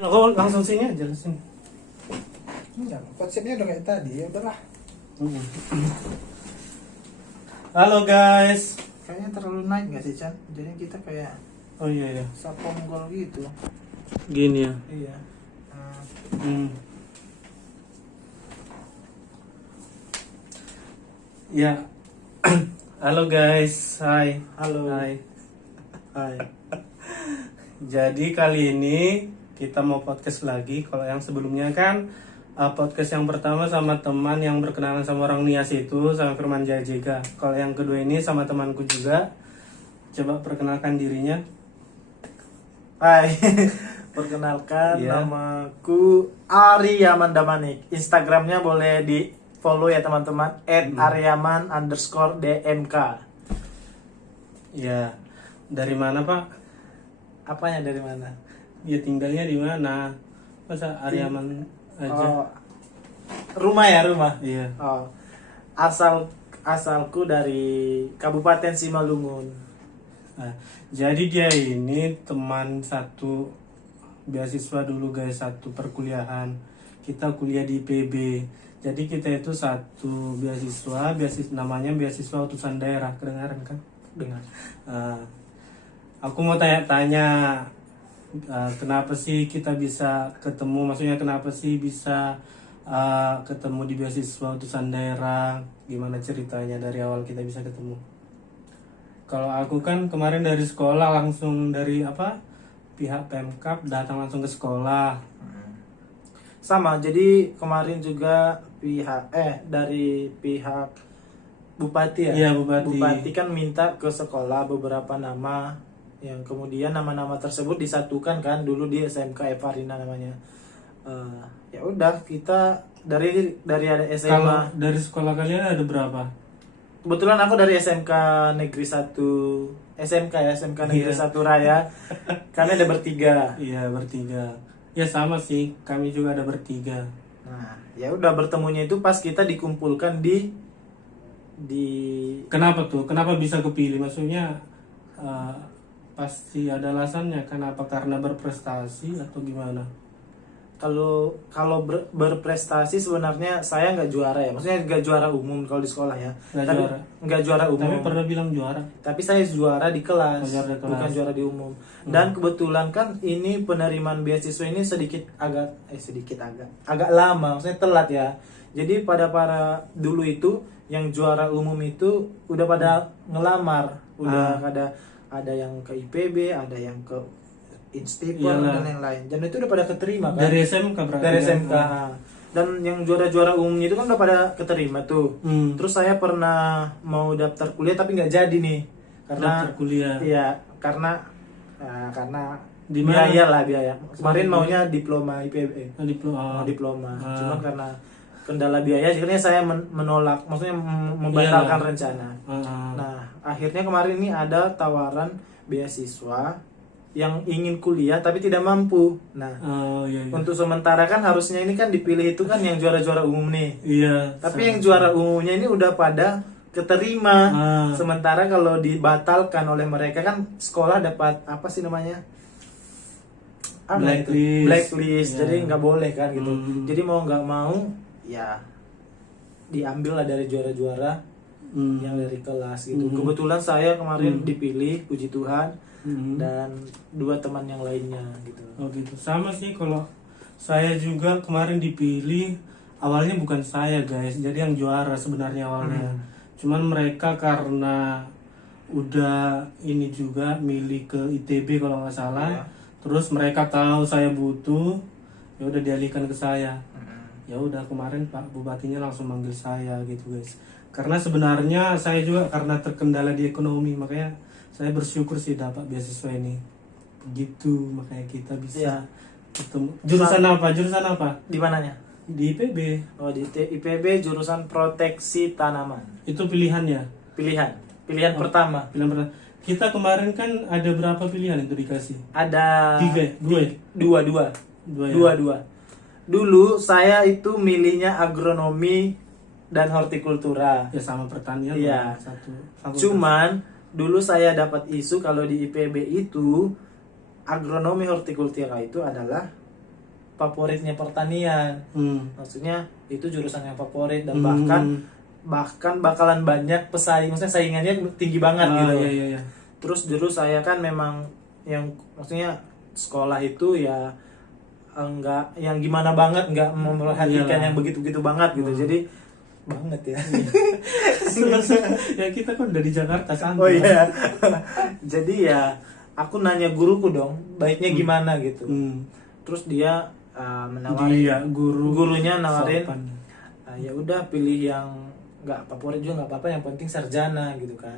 Kau langsung sini aja sini. Enggak, konsepnya udah kayak tadi, ya udahlah. Halo guys. Kayaknya terlalu naik nggak sih, Chan? Jadi kita kayak Oh iya ya. saponggol gitu. Gini ya. Iya. Ya. Halo guys. Hai. Halo. Hai. Hai. Jadi kali ini kita mau podcast lagi. Kalau yang sebelumnya kan podcast yang pertama sama teman yang berkenalan sama orang Nias itu, sama Firman Jajega. Kalau yang kedua ini sama temanku juga. Coba perkenalkan dirinya. Hai. Perkenalkan, Iya. namaku Aryaman Damanik. Instagramnya boleh di follow ya teman-teman. @aryaman_dmk. Ya. Dari mana, Pak? Apanya dari mana? Ya tinggalnya di mana? Masa Aryaman aja? Oh, rumah ya, rumah. Iya. Oh, asalku dari Kabupaten Simalungun. Nah, jadi dia ini teman satu beasiswa dulu guys, satu perkuliahan. Kita kuliah di IPB. Jadi kita itu satu beasiswa namanya beasiswa utusan daerah. Kedengaran kan? Dengar. Aku mau tanya-tanya, kenapa sih kita bisa ketemu? Maksudnya kenapa sih bisa ketemu di beasiswa utusan daerah? Gimana ceritanya dari awal kita bisa ketemu? Kalau aku kan kemarin dari sekolah langsung dari pihak Pemkab datang langsung ke sekolah. Sama, jadi kemarin juga dari pihak Bupati ya. Iya, Bupati. Bupati kan minta ke sekolah beberapa nama yang kemudian nama-nama tersebut disatukan kan, dulu di SMK Evarina namanya. Ya udah, kita dari ada SMA. Kalau dari sekolah kalian ada berapa? Kebetulan aku dari SMK Negeri 1 SMK Negeri Iya. 1 Raya. Kami ada bertiga. Iya, bertiga. Ya sama sih, kami juga ada bertiga. Nah, ya udah, bertemunya itu pas kita dikumpulkan di Kenapa tuh? Kenapa bisa kepilih? Maksudnya pasti ada alasannya. Kenapa? Karena berprestasi atau gimana? kalau berprestasi sebenarnya saya nggak juara ya. Maksudnya nggak juara umum kalau di sekolah ya. Nggak juara umum. Tapi pernah bilang juara. Tapi saya juara di kelas, Oh, juara di kelas. bukan juara di umum. Dan kebetulan kan ini penerimaan beasiswa ini agak lama, maksudnya telat ya. Jadi pada dulu itu yang juara umum itu udah pada ngelamar, udah ada yang ke IPB, ada yang ke Instipor dan lain-lain. Dan itu udah pada keterima kan? Dari SMK berarti. Dari kan? SMK. Dan yang juara-juara umumnya itu kan udah pada keterima tuh. Terus saya pernah mau daftar kuliah tapi nggak jadi nih, karena Daftar kuliah. Iya, karena Di mana? biaya. Kemarin maunya diploma IPB. Diploma. Mau diploma. Cuman karena kendala biaya akhirnya saya menolak, maksudnya membatalkan rencana. Nah, akhirnya kemarin ini ada tawaran beasiswa yang ingin kuliah tapi tidak mampu. Nah, Iya. untuk sementara kan harusnya ini kan dipilih itu kan yang juara-juara umum nih. Iya. Tapi yang juara umumnya ini udah pada keterima. Sementara kalau dibatalkan oleh mereka kan sekolah dapat apa sih namanya? Blacklist. Yeah. Jadi nggak boleh kan gitu. Jadi mau nggak mau ya diambil lah dari juara-juara yang dari kelas gitu. Kebetulan saya kemarin dipilih, puji Tuhan. Dan dua teman yang lainnya gitu. Oh gitu. Sama sih, kalau saya juga kemarin dipilih. Awalnya bukan saya guys, jadi yang juara sebenarnya awalnya. Cuman mereka karena udah ini juga milih ke ITB kalau nggak salah. Iya. Terus mereka tahu saya butuh, ya udah dialihkan ke saya. Ya udah, kemarin Pak Bupatinya langsung manggil saya gitu guys. Karena sebenarnya saya juga karena terkendala di ekonomi, makanya saya bersyukur sih dapat beasiswa ini. Gitu, makanya kita bisa ketemu. Jurusan apa? Di mananya? Di IPB. Oh, di IPB jurusan proteksi tanaman. Itu pilihannya. Pilihan pertama. Pilihan pertama. Kita kemarin kan ada berapa pilihan itu dikasih? Ada 3, 2. ya? Dulu saya itu milihnya agronomi dan hortikultura. Ya sama pertanian. Iya. Satu. Fakultas. Cuman dulu saya dapat isu kalau di IPB itu agronomi hortikultura itu adalah favoritnya pertanian. Maksudnya itu jurusan yang favorit dan bahkan bakalan banyak pesaing, maksudnya saingannya tinggi banget gitu. Iya. Terus jurus saya kan memang yang maksudnya sekolah itu ya enggak yang gimana banget, enggak memperhatikan yang begitu-begitu banget gitu. Jadi banget ya. Ya kita kan udah di Jakarta santai. Oh iya. Jadi ya aku nanya guruku dong, baiknya gimana gitu. Terus dia menawarin, gurunya nawarin, ya udah pilih yang nggak favorit juga nggak apa-apa, yang penting sarjana gitu kan.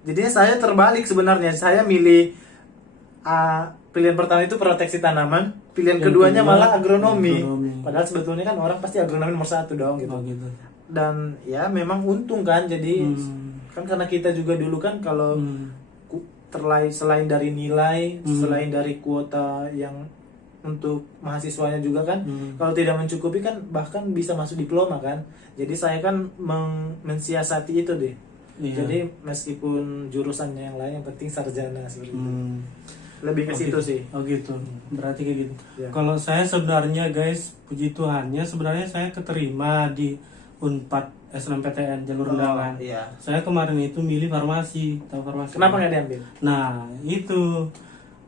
Jadinya saya terbalik sebenarnya, saya milih pilihan pertama itu proteksi tanaman, pilihan keduanya malah agronomi. Padahal sebetulnya kan orang pasti agronomi nomor 1 dong gitu. Gitu. Dan ya memang untung kan, jadi kan karena kita juga dulu kan kalau selain dari nilai, selain dari kuota yang untuk mahasiswanya juga kan, kalau tidak mencukupi kan bahkan bisa masuk diploma kan. Jadi saya kan mensiasati itu deh. Jadi meskipun jurusannya yang lain, yang penting sarjana seperti itu. Lebih ke situ sih. Oh gitu. Berarti kayak gitu. Ya. Kalau saya sebenarnya guys, puji Tuhannya sebenarnya saya keterima di Unpad SNMPTN jalur undangan. Iya. Saya kemarin itu milih farmasi, tahu farmasi? Kenapa nggak diambil? Nah, itu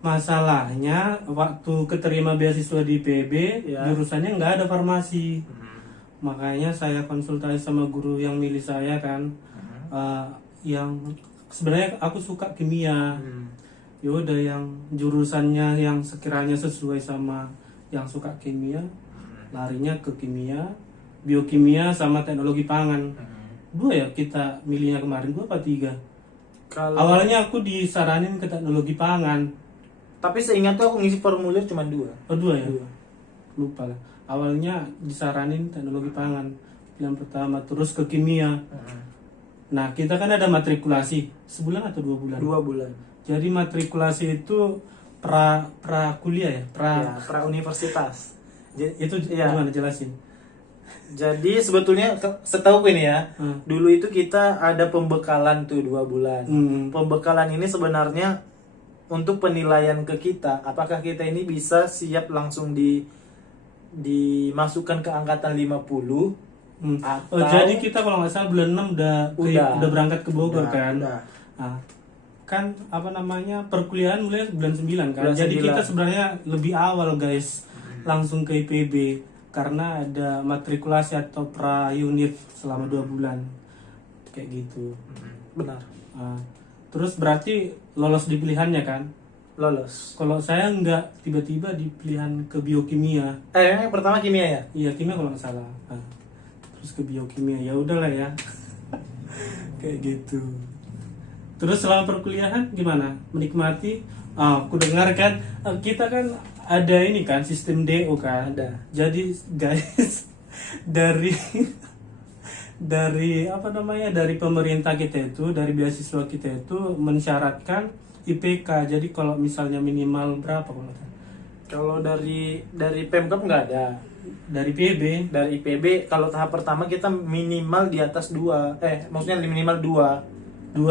masalahnya waktu keterima beasiswa di IPB, jurusannya nggak ada farmasi. Makanya saya konsultasi sama guru yang milih saya kan, yang sebenarnya aku suka kimia. Ya udah yang jurusannya yang sekiranya sesuai sama yang suka kimia, larinya ke kimia, biokimia sama teknologi pangan. 2 ya kita milihnya kemarin, 2 apa 3? Awalnya aku disaranin ke teknologi pangan. Tapi seingatku aku ngisi formulir cuma 2. Oh 2 ya? 2. Lupa lah. Awalnya disaranin teknologi pangan yang pertama, terus ke kimia. Nah kita kan ada matrikulasi sebulan atau 2 bulan? 2 bulan. Jadi matrikulasi itu pra kuliah ya? Pra universitas. Itu gimana jelasin? Jadi sebetulnya setahu ini ya, dulu itu kita ada pembekalan tuh 2 bulan. Pembekalan ini sebenarnya untuk penilaian ke kita, apakah kita ini bisa siap langsung dimasukkan ke angkatan 50. Atau jadi kita kalau nggak salah bulan 6 udah berangkat ke Bogor kan? Udah. Nah, kan apa namanya perkuliahan mulai bulan 9 kan? Bulan Jadi 9. kita sebenarnya lebih awal guys, langsung ke IPB karena ada matrikulasi atau pra unit selama 2 bulan kayak gitu. Benar. Terus berarti lolos di pilihannya kan? Lolos. Kalau saya nggak, tiba-tiba di pilihan ke biokimia. Yang pertama kimia ya? Iya kimia kalau nggak salah. Terus ke biokimia, ya udahlah ya. Kayak gitu. Terus selama perkuliahan gimana? Menikmati? Aku dengar kan kita kan ada ini kan sistem DO kan. Ada. Jadi guys dari apa namanya, dari pemerintah kita itu, dari beasiswa kita itu mensyaratkan IPK. Jadi kalau misalnya minimal berapa kalau dari Pemkab nggak ada. Dari PB, Dari IPB kalau tahap pertama kita minimal di atas 2. Maksudnya minimal 2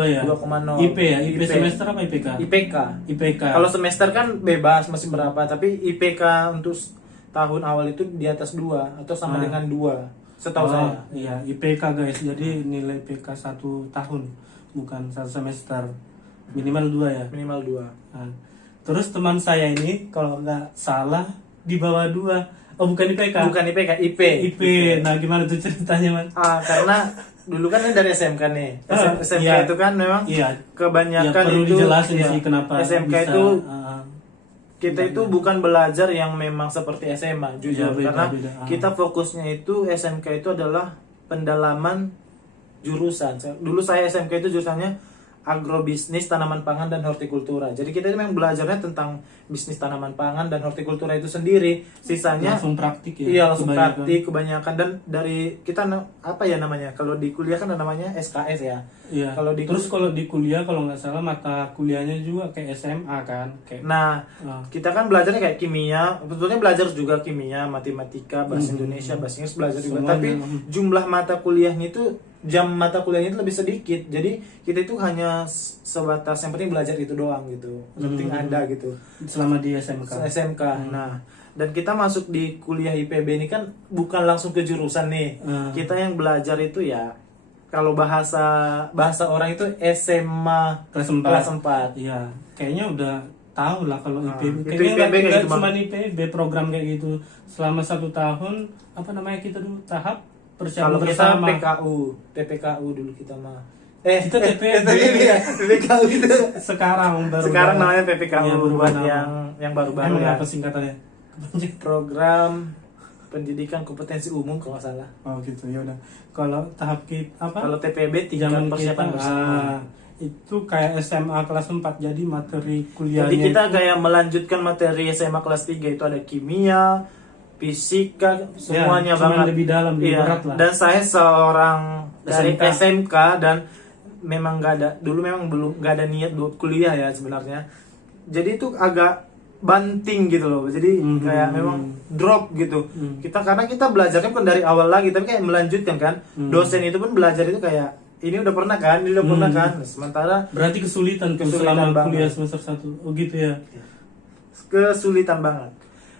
ya. 2,0. IP ya, IP semester apa IPK? IPK. Kalau semester kan bebas masih berapa, tapi IPK untuk tahun awal itu di atas 2 atau sama dengan 2 setahu saya. Iya, IPK guys. Jadi nilai IPK 1 tahun, bukan 1 semester. Minimal 2 ya. Minimal 2. Nah, terus teman saya ini kalau nggak salah di bawah 2. Oh, bukan IPK. Bukan IPK, IP. Nah, gimana tuh ceritanya, Man? Karena dulu kan ini dari SMK nih. SMK iya. itu kan memang kebanyakan ya, perlu itu dijelasin sih kenapa SMK bisa, itu kita itu bukan belajar yang memang seperti SMA jujur, karena kita fokusnya itu SMK itu adalah pendalaman jurusan. Dulu saya SMK itu jurusannya agrobisnis, tanaman pangan dan hortikultura. Jadi kita memang belajarnya tentang bisnis tanaman pangan dan hortikultura itu sendiri. Sisanya langsung praktik ya. Iya, langsung praktik kebanyakan. Dan dari kita apa ya namanya? Kalau di kuliah kan namanya SKS ya. Iya. Terus kalau di kuliah kalau nggak salah mata kuliahnya juga kayak SMA kan. Kita kan belajarnya kayak kimia. Betulnya belajar juga kimia, matematika, bahasa Indonesia, bahasa Inggris belajar juga. Semuanya. Tapi jumlah mata kuliahnya itu jam mata kuliahnya itu lebih sedikit. Jadi kita itu hanya sebatas yang penting belajar itu doang gitu. Yang penting ada gitu. Selama di SMK. SMK. Nah, dan kita masuk di kuliah IPB ini kan bukan langsung ke jurusan nih. Kita yang belajar itu ya kalau bahasa orang itu SMA kelas 4. 4. Iya, kayaknya udah tahu lah kalau IPB. itu Kayaknya IPB kayak nggak gitu, cuma IPB, program kayak gitu selama 1 tahun. Apa namanya kita dulu tahap persiapan Kalau kita bersama. PPKU dulu kita mah. Kita TPB. PPKU itu. Sekarang Namanya PPKU Iya, berubah buat nama. yang baru-baru Emang ya. apa singkatannya? Program Pendidikan Kompetensi Umum kalau nggak salah. Oh gitu, ya udah. Kalau tahap kita apa? Kalau TPB tingkat Zaman persiapan kita, bersama. itu kayak SMA kelas 4, jadi materi kuliahnya Jadi kita itu- kayak melanjutkan materi SMA kelas 3 itu ada kimia, fisika, semuanya cuman banget. lebih dalam, lebih Iya. berat lah. Dan saya seorang dari SMK. SMK dan memang nggak ada dulu memang belum nggak ada niat buat kuliah ya sebenarnya. Jadi itu agak banting gitu loh. Jadi kayak memang drop gitu. Karena kita belajarnya bukan dari awal lagi tapi kayak melanjutkan kan. Dosen itu pun belajar itu kayak ini udah pernah kan, ini udah pernah kan. Sementara berarti kesulitan tuh Kesulitan selama banget. kuliah semester 1. Oh gitu ya. kesulitan banget.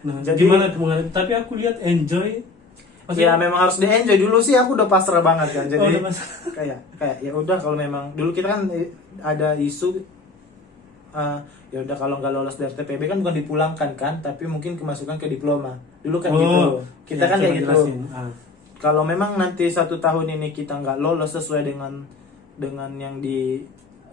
Nah, Jadi- gimana tuh menghadapi? Tapi aku lihat enjoy. Ya memang harus di-enjoy dulu sih, aku udah pasrah banget kan. Jadi Oh, udah pasrah. kayak ya udah kalau memang dulu kita kan ada isu ya udah kalau nggak lolos dari TPB kan bukan dipulangkan kan, tapi mungkin kemasukan ke diploma. Dulu kan gitu. Kita ya, kan coba kayak gitu. jelasin. Kalau memang nanti 1 tahun ini kita nggak lolos sesuai dengan yang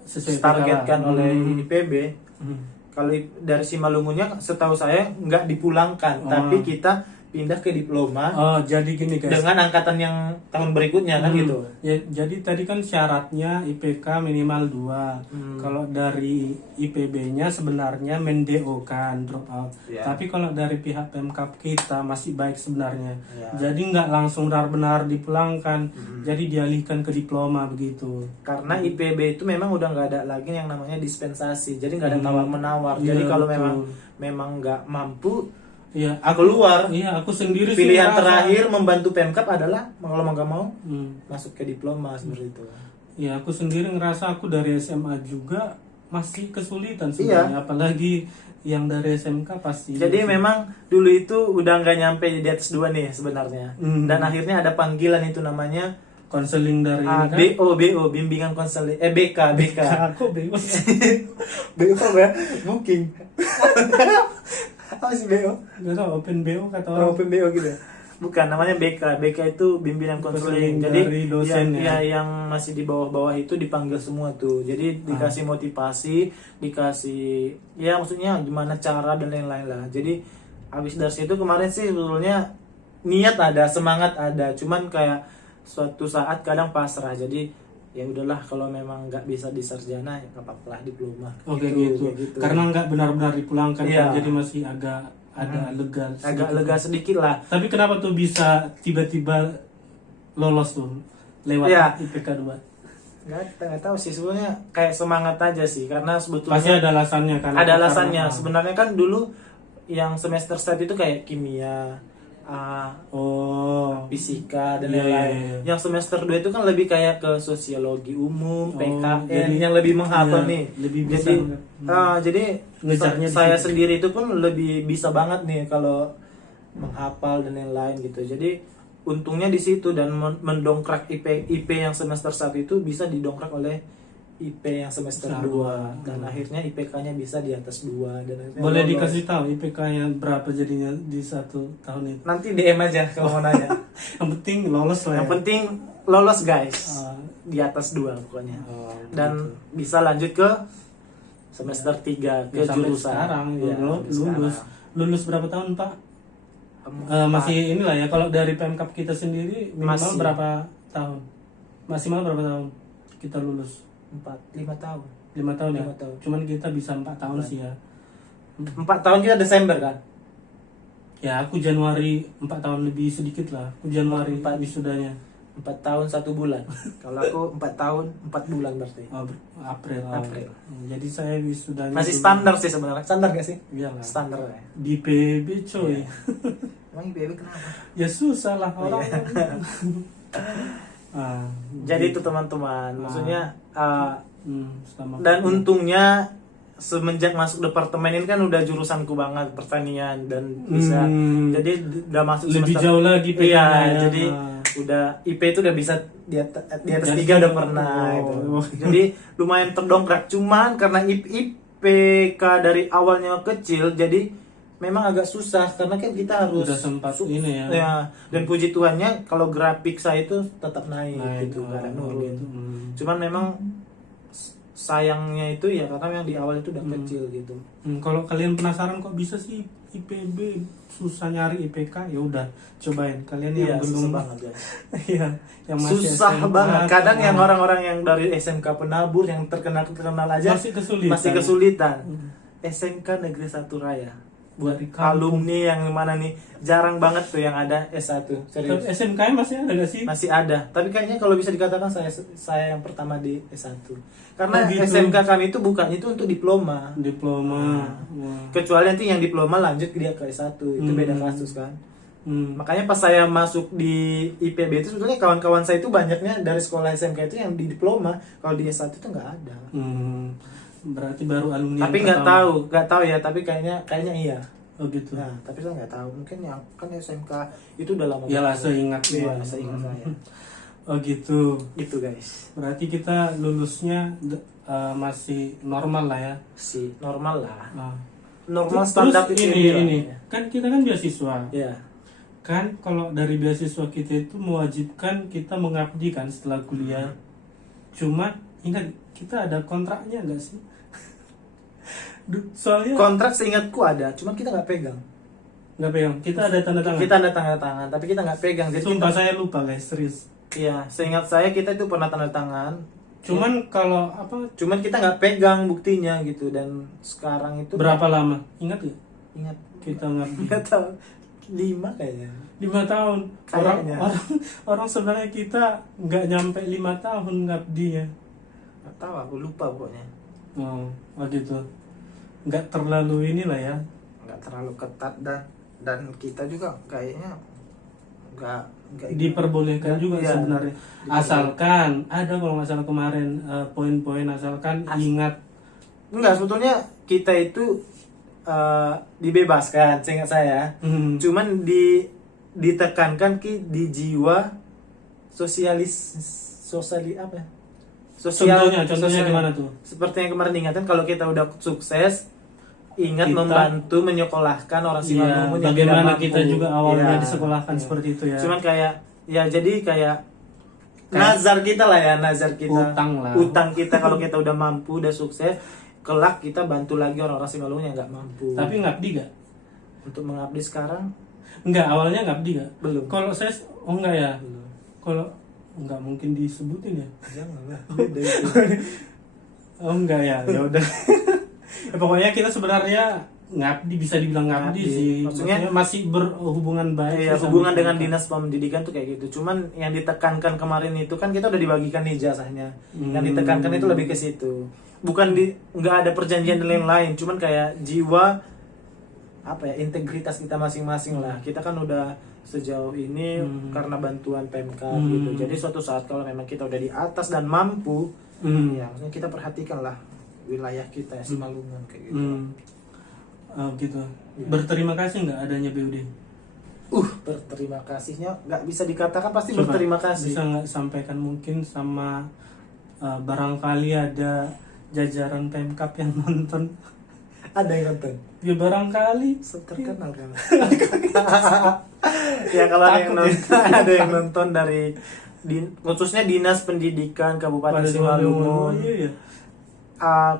Sesuai ditargetkan PKL. oleh IPB, Hmm. kalau dari Simalungunnya setahu saya nggak dipulangkan, tapi kita pindah ke diploma Oh, jadi gini guys. dengan angkatan yang tahun berikutnya kan gitu. Ya, jadi tadi kan syaratnya IPK minimal 2. Kalau dari IPB-nya sebenarnya men-DO kan, drop out. Ya. Tapi kalau dari pihak Pemkab kita masih baik sebenarnya. Ya. Jadi nggak langsung benar-benar dipulangkan. Jadi dialihkan ke diploma begitu. Karena IPB itu memang udah nggak ada lagi yang namanya dispensasi, jadi nggak ada tawar menawar. Iya, Jadi kalau betul. memang nggak mampu Iya, keluar, Iya, aku sendiri sih pilihan ngerasa- terakhir membantu Pemkap adalah kalau nggak mau Hmm. masuk ke diploma seperti itu. Ya, aku sendiri ngerasa aku dari SMA juga masih kesulitan Iya. sebenarnya, apalagi yang dari SMK pasti. Jadi memang dulu itu udah nggak nyampe di atas 2 nih sebenarnya. Dan akhirnya ada panggilan itu namanya konseling dari ini kan. BO bimbingan konseling BK. Aku bebas. BO apa ya? Booking. Apa sih BO? Gak tau, open BO kata orang. Open BO gitu ya? Bukan, namanya BK. BK itu bimbingan konseling. Konseling Jadi dari dosen yang masih di bawah-bawah itu dipanggil semua tuh. Jadi dikasih motivasi, dikasih ya maksudnya gimana cara dan lain-lain lah. Jadi habis dari situ kemarin sih sebetulnya niat ada, semangat ada, cuman kayak suatu saat kadang pasrah. Jadi ya udahlah kalau memang nggak bisa di sarjana ya nggak apa-apa lah diploma. Oke gitu. Kayak Karena nggak benar-benar dipulangkan Iya. kan, jadi masih agak ada lega. agak sedikit. lega sedikit lah. Tapi kenapa tuh bisa tiba-tiba lolos tuh lewat Iya. IPK 2? Nggak tahu sih, sebetulnya kayak semangat aja sih, karena sebetulnya Pasti ada alasannya kan. ada alasannya. Karena- Sebenarnya kan dulu yang semester start itu kayak kimia, Oh. fisika dan Iya, lain-lain. iya, iya. Yang semester 2 itu kan lebih kayak ke sosiologi umum, Oh, PKN jadi- yang lebih menghafal iya, nih. lebih bisa jadi nge- jadi ngejarnya di saya situ. sendiri itu pun lebih bisa banget nih kalau menghafal dan lain-lain gitu. Jadi untungnya di situ dan mendongkrak IP yang semester 1 itu bisa didongkrak oleh IP yang semester 2 dan akhirnya IPK-nya bisa di atas 2 dan akhirnya Boleh lolos. dikasih tahu IPK-nya berapa jadinya di 1 tahun itu? Nanti DM aja kalau mau nanya. Yang penting lolos lah. Yang ya. penting lolos guys. Ah. Di atas 2 pokoknya. Oh, Dan gitu. bisa lanjut ke semester 3 ke Ya, sampai jurusan. sekarang Iya, lulus. sampai Lulus berapa tahun, Pak? sekarang. Masih inilah ya, kalau dari Pemkap kita sendiri minimal Masih. berapa tahun? Maksimal berapa tahun kita lulus? 5 tahun. 5 tahun ya? 5 tahun. Cuman kita bisa 4 tahun sih ya. 4 tahun kita Desember kan? Ya aku Januari 4 tahun lebih sedikit lah. Aku Januari 4. wisudanya. 4 tahun 1 bulan. Kalau aku 4 tahun 4 bulan berarti. Oh, April. April. Jadi saya wisudanya Masih dulu. standar sih sebenarnya. Standar gak sih? Iyalah. Standar ya. Di PB coy. Emang IPB kenapa? Ya susah lah orang. Ah, Jadi itu teman-teman, maksudnya sama dan untungnya semenjak masuk departemen ini kan udah jurusanku banget pertanian dan bisa jadi udah masuk lebih semester jauh lagi iya PK-nya ya. jadi udah IP itu udah bisa di atas Jadi, 3 udah pernah oh. gitu. Jadi lumayan terdongkrak, cuman karena IPK dari awalnya kecil jadi memang agak susah karena kan kita harus Udah sempat ini ya. ya, dan puji Tuhannya kalau grafik saya itu tetap naik gitu, oh, gak ada nurun. gitu. Cuman memang sayangnya itu ya karena yang di awal itu udah kecil gitu. Kalau kalian penasaran kok bisa sih IPB susah nyari IPK, ya udah cobain kalian Iya, yang belum susah banget ya. Iya, yang masih Susah SMA, banget. Kadang yang ah, orang-orang yang dari SMK Penabur yang terkenal aja masih kesulitan. masih kesulitan. SMK Negeri 1 Raya. Buat Dari kampung. alumni yang mana nih jarang banget tuh yang ada S1. Serius. Tapi SMK masih ada gak sih? Masih ada, tapi kayaknya kalau bisa dikatakan saya yang pertama di S1. Karena Oh, gitu. SMK kami itu bukan itu untuk diploma. Diploma. Wah. Kecuali nanti yang diploma lanjut dia ke S1, itu beda kasus kan. Makanya pas saya masuk di IPB itu sebetulnya kawan-kawan saya itu banyaknya dari sekolah SMK itu yang di diploma, kalau di S1 itu nggak ada. Berarti baru alumni Tapi yang nggak tahu ya, tapi kayaknya iya. Oh gitu. Nah, tapi saya nggak tahu, mungkin yang kan SMK itu udah lama Iyalah banget. seingat Iya, gua. seingat saya. Oh gitu. Gitu guys. Berarti kita lulusnya masih normal lah ya. Si normal lah. Ah. Normal Terus standar itu ini. Kan kita kan beasiswa. Ya. Kan kalau dari beasiswa kita itu mewajibkan kita mengabdi kan setelah kuliah. Cuma ingat kita ada kontraknya nggak sih? Soalnya Kontrak seingatku ada, cuman kita nggak pegang. nggak pegang. Kita ada tanda tangan. Kita ada tanda tangan, tapi kita nggak pegang. Jadi Sumpah saya lupa guys, serius. iya, seingat saya kita itu pernah tanda tangan. Cuman kalau apa? Cuman kita nggak pegang buktinya gitu, dan sekarang itu Berapa lama? Ingat nggak? ingat Kita ngabdi nggak tahu 5 kayaknya. 5 tahun. Orang Kayaknya. orang sebenarnya kita nggak nyampe 5 tahun ngabdinya. Nggak tahu, aku lupa pokoknya. Oh gitu. Nggak terlalu inilah ya. Nggak terlalu ketat dan kita juga kayaknya nggak Diperbolehkan juga iya, sebenarnya. Asalkan ada kalau nggak salah kemarin poin-poin asalkan ingat. Enggak, sebetulnya kita itu dibebaskan, seingat saya. Cuman ditekankan di jiwa apa ya? Contohnya gimana tuh? Seperti yang kemarin diingatkan, kalau kita udah sukses, ingat Kita- membantu menyekolahkan orang Iya, Simalungun yang bagaimana tidak mampu. kita juga awalnya Iya, disekolahkan iya. seperti itu ya. Cuman kayak ya jadi kayak Kayak- nazar kita lah ya, nazar kita. Utang lah. Utang kita kalau kita udah mampu, udah sukses, kelak kita bantu lagi orang-orang Simalungun yang nggak mampu. Tapi ngabdi gak? Untuk mengabdi sekarang Enggak, awalnya ngabdi gak? belum. Kalau saya, enggak ya. Belum. Kalau enggak mungkin disebutin ya. Janganlah. Beda itu. Oh enggak ya, ya udah. Ya, pokoknya kita sebenarnya ngabdi, bisa dibilang ngabdi Ngabdi. sih. Maksudnya- masih berhubungan baik. Iya, sih sama hubungan dengan mereka. dinas pendidikan tuh kayak gitu. Cuman yang ditekankan kemarin itu kan kita udah dibagikan ijazahnya. Yang ditekankan itu lebih ke situ. Bukan nggak ada perjanjian dan lain-lain. Cuman kayak jiwa apa ya, integritas kita masing-masing lah. Kita kan udah sejauh ini karena bantuan Pemkab gitu. Jadi suatu saat kalau memang kita udah di atas dan mampu, ya maksudnya kita perhatikan lah wilayah kita ya, Simalungun kayak gitu. Oh, gitu. Berterima kasih nggak adanya BUD? Berterima kasihnya nggak bisa dikatakan, pasti Coba, berterima kasih. Bisa nggak sampaikan mungkin sama barangkali ada jajaran Pemkab yang nonton? Ada yang nonton. Ya barangkali. Terkenal kan. Ya kalau ada yang nonton, ada yang nonton dari khususnya Dinas Pendidikan Kabupaten Pada Simalungun. iya.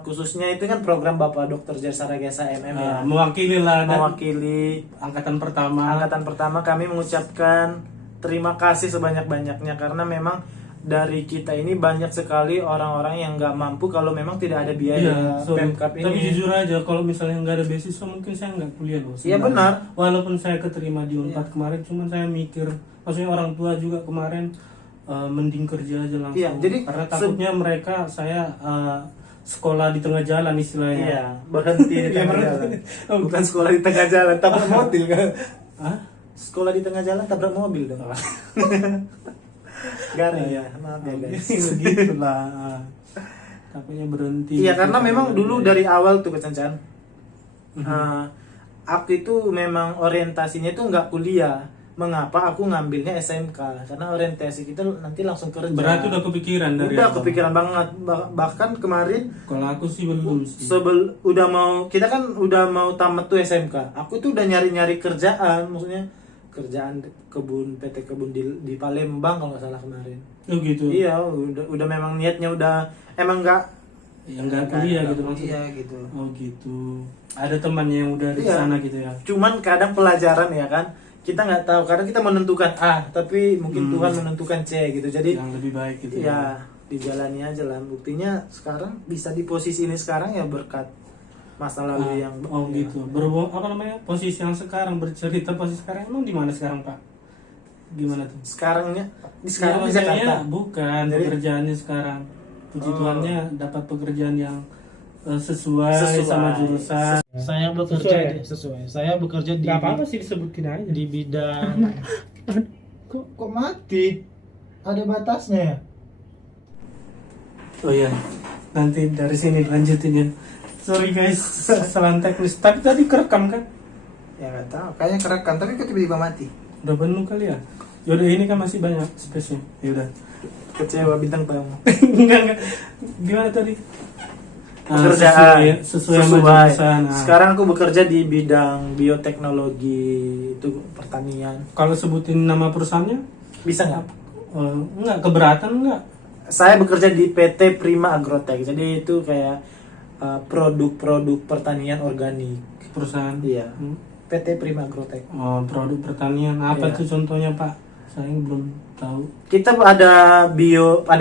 Khususnya itu kan program Bapak Dr. Jasa Ragesa MM ya. Mewakili lah dan Mewakili angkatan pertama. angkatan pertama, kami mengucapkan terima kasih sebanyak-banyaknya karena memang dari kita ini banyak sekali orang-orang yang nggak mampu kalau memang tidak ada biaya Pemkab ini. Tapi jujur aja kalau misalnya nggak ada beasiswa mungkin saya nggak kuliah loh. Iya, sebenarnya. benar. Walaupun saya keterima di Unpad kemarin, cuman saya mikir, maksudnya orang tua juga kemarin mending kerja aja langsung. Iya, jadi karena takutnya mereka saya sekolah di tengah jalan istilahnya. Iya, berhenti di tengah jalan. Bukan sekolah di tengah jalan, tabrak mobil kan? Hah? Sekolah di tengah jalan tabrak mobil dong. Garing ya, maaf ya guys. Begitulah. Takutnya berhenti. Iya, karena memang dulu dari awal tuh Kecancan, aku itu memang orientasinya itu nggak kuliah. Mengapa aku ngambilnya SMK? Karena orientasi kita nanti langsung kerja. Berarti udah kepikiran dari Udah awal. kepikiran banget. Bahkan kemarin Kalau aku sih belum sih. udah mau, kita kan udah mau tamat tuh SMK. Aku tuh udah nyari-nyari kerjaan, maksudnya kerjaan PT kebun di Palembang kalau nggak salah kemarin. Oh gitu. Iya, udah memang niatnya udah emang nggak Yang nggak kuliah gitu maksudnya. Iya gitu. Oh gitu. Ada temannya yang udah di Iya. sana gitu ya. Cuman kadang pelajaran ya kan, kita nggak tahu, kadang kita menentukan A tapi mungkin Tuhan menentukan C gitu. Jadi Yang lebih baik gitu ya dijalani aja lah. Buktinya sekarang bisa di posisi ini sekarang ya berkat masa lalu yang Oh gitu. Apa namanya? Posisi yang sekarang, bercerita posisi sekarang emang di mana sekarang, Pak? Gimana tuh? sekarangnya di Ya, sekarang di maksudnya Jakarta. bukan Jadi- pekerjaannya sekarang. Puji Tuhannya dapat pekerjaan yang sesuai sama jurusan. Saya bekerja sesuai. Saya bekerja di Gak apa-apa sih disebutin aja. di bidang kok mati? Ada batasnya ya? Oh ya, nanti dari sini lanjutin ya. Sorry guys, kesalahan teknis. Tapi tadi kerekam kan? Ya nggak tahu. Kayaknya kerekam tapi kok tiba-tiba mati. Udah penuh kali ya? Yaudah ini kan masih banyak space-nya. Yaudah. Kecewa bintang tamu. enggak. Gimana tadi? Pekerjaan sesuai sama jurusan. Sekarang aku bekerja di bidang bioteknologi, itu pertanian. Kalau sebutin nama perusahaannya, Bisa nggak? enggak keberatan enggak? Saya bekerja di PT Prima Agrotech. Jadi itu kayak produk-produk pertanian organik. Perusahaan. Iya. Hmm. PT Prima Agrotech. Oh, produk pertanian. Apa Iya. tuh contohnya, Pak? Saya belum tahu. Kita ada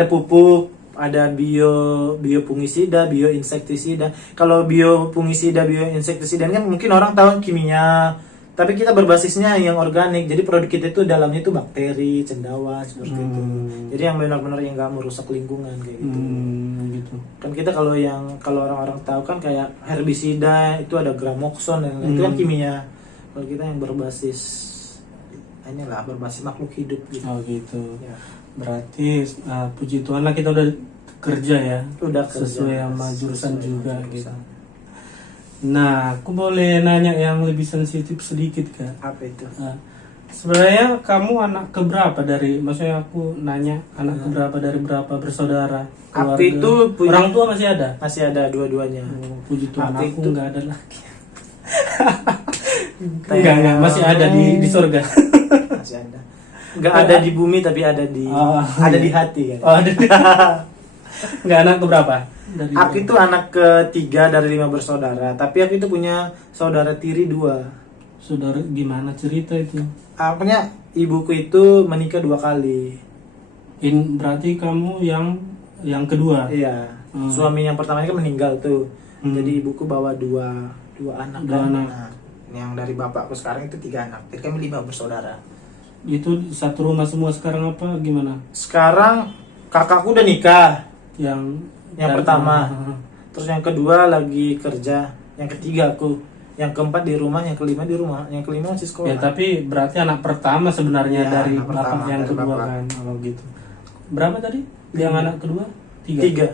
pupuk, ada biofungisida, bioinsektisida. Kalau biofungisida, bioinsektisida kan mungkin orang tahu kimia, tapi kita berbasisnya yang organik. Jadi produk kita itu dalamnya itu bakteri, cendawan seperti itu. Jadi yang benar-benar yang nggak merusak lingkungan kayak gitu. Gitu. Kan kita kalau orang-orang tahu kan kayak herbisida itu ada gramoxone dan lain-lain. Itu kan kimia. Kalau kita yang berbasis berbasis makhluk hidup gitu. Oh gitu. Ya. Berarti puji Tuhan lah kita udah kerja ya. Udah kerja. Sesuai sama jurusan Sesuai juga sama gitu. jurusan. Nah, aku boleh nanya yang lebih sensitif sedikit Kak. Apa itu? Sebenarnya kamu anak keberapa dari, maksudnya aku nanya anak keberapa dari berapa bersaudara? Aku Keluarga? itu punya- Orang tua masih ada? Masih ada dua-duanya. Oh, puji Tuhan Aku aku itu- nggak ada lagi. Enggak, masih ada di surga. Masih ada. Nggak ada di bumi tapi ada di Oh, ada di hati kan. Oh, ada. Enggak anak keberapa? Dari Aku itu anak ketiga dari 5 bersaudara, tapi aku itu punya saudara tiri 2. saudara, gimana cerita itu? Apanya ibuku itu menikah 2 kali. Berarti kamu yang kedua. Iya. Suami yang pertama kan meninggal tuh. Jadi ibuku bawa dua anak. Dua kan. anak. Nah, yang dari bapakku sekarang itu 3 anak. Jadi kami 5 bersaudara. Itu satu rumah semua sekarang apa gimana? Sekarang kakakku udah nikah. Yang Yang pertama. Terus yang kedua lagi kerja. Yang ketiga aku. Yang keempat di rumah, yang kelima di rumah, yang kelima masih sekolah. Ya tapi berarti anak pertama sebenarnya Iya, dari anak bapak pertama, yang dari kedua bapak. kan. Oh gitu. Berapa tadi? Yang anak kedua? 3. 3.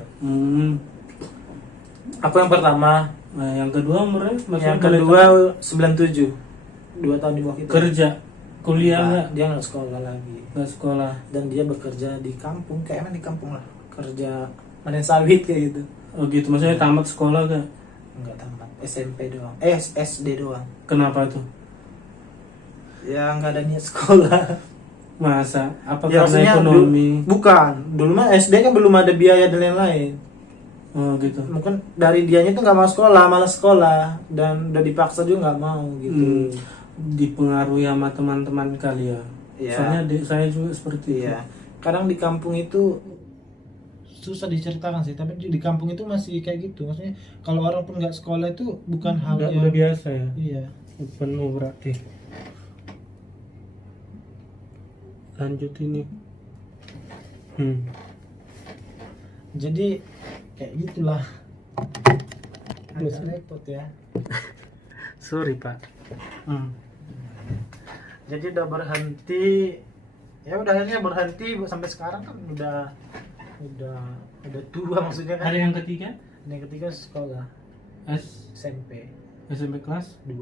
Aku yang pertama. Nah, yang kedua umurnya maksudnya Yang boleh kedua 97. 2 tahun di bawah kita. kerja, kuliah Nah, enggak? dia nggak sekolah lagi. Nggak sekolah. Dan dia bekerja di kampung, kayak emang di kampung lah. Kerja panen sawit kayak gitu. Oh gitu, maksudnya tamat sekolah gak? Enggak tamat, SMP doang. SD doang. Kenapa tuh? Ya nggak ada niat sekolah. Masa? Apa Ya, karena maksudnya ekonomi? Bukan. Dulu mah SD kan belum ada biaya dan lain-lain. Oh gitu. Mungkin dari dianya tuh nggak mau sekolah, malas sekolah, dan udah dipaksa juga nggak mau gitu. Dipengaruhi sama teman-teman kali ya. Iya. Soalnya saya juga seperti itu. Iya. Kadang di kampung itu susah diceritakan sih, tapi di kampung itu masih kayak gitu. Maksudnya kalau orang pun nggak sekolah itu bukan hal Udah, yang udah biasa ya. iya. Penuh berarti. Lanjut ini. Jadi kayak gitulah. Agak repot ya. Sorry Pak. Jadi udah berhenti Ya udah akhirnya berhenti sampai sekarang kan udah tua maksudnya kan. Ada yang ketiga? Yang ketiga sekolah SMP SMP kelas 2.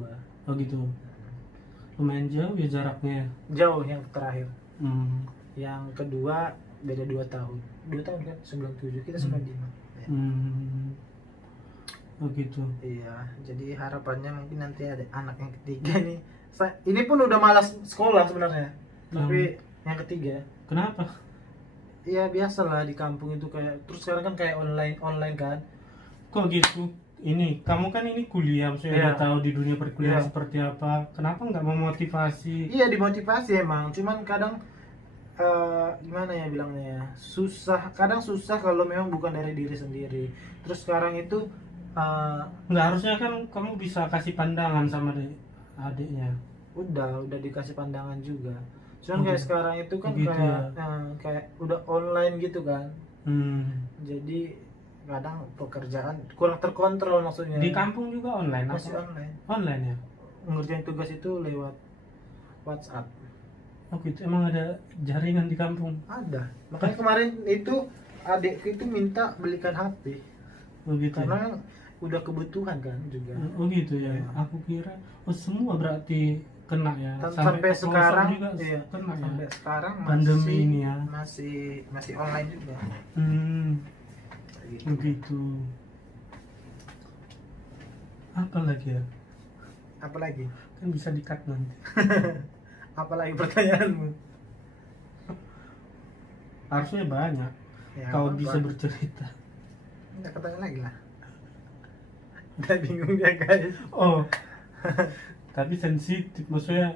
oh gitu, lumayan jauh ya jaraknya. Jauh yang terakhir. Hmm. Yang kedua beda 2 tahun. 2 tahun kan 97 kita 95. Ya. Oh gitu. Iya, jadi harapannya mungkin nanti ada anak yang ketiga nih. Ini pun udah malas sekolah sebenarnya. Tapi yang ketiga. Kenapa? Iya biasalah di kampung itu kayak terus sekarang kan kayak online kan. Kok gitu? Ini kamu kan ini kuliah, maksudnya Iya. udah tahu di dunia perkuliahan Iya. seperti apa. Kenapa nggak memotivasi? Iya dimotivasi emang, cuman kadang gimana ya bilangnya ya, kadang susah kalau memang bukan dari diri sendiri. Terus sekarang itu Nggak, harusnya kan kamu bisa kasih pandangan sama adiknya. udah dikasih pandangan juga. Cuman Oh, kayak sekarang itu kan begitu kayak udah online gitu kan. Jadi kadang pekerjaan kurang terkontrol maksudnya. Di kampung juga online? Masih apa? online. Online ya? Ngerjain tugas itu lewat WhatsApp. Oh gitu, emang ada jaringan di kampung? Ada. Makanya kemarin itu adikku itu minta belikan HP. Oh gitu ya? Karena kan udah kebutuhan kan juga. Oh gitu ya? Iya. Aku kira, oh semua berarti kena ya? Sampai ke pelosok sekarang juga iya, kena ya? sampai sekarang Pandemi ini ya? masih online juga. Gitu. Begitu. Apa lagi ya? Apalagi? Kan bisa di-cut nanti. Apalagi pertanyaanmu? Harusnya banyak. Ya, Kau apa-apa. bisa bercerita. Nggak ketanya lagi lah. Udah bingung ya guys. Oh, tapi sensitif. Maksudnya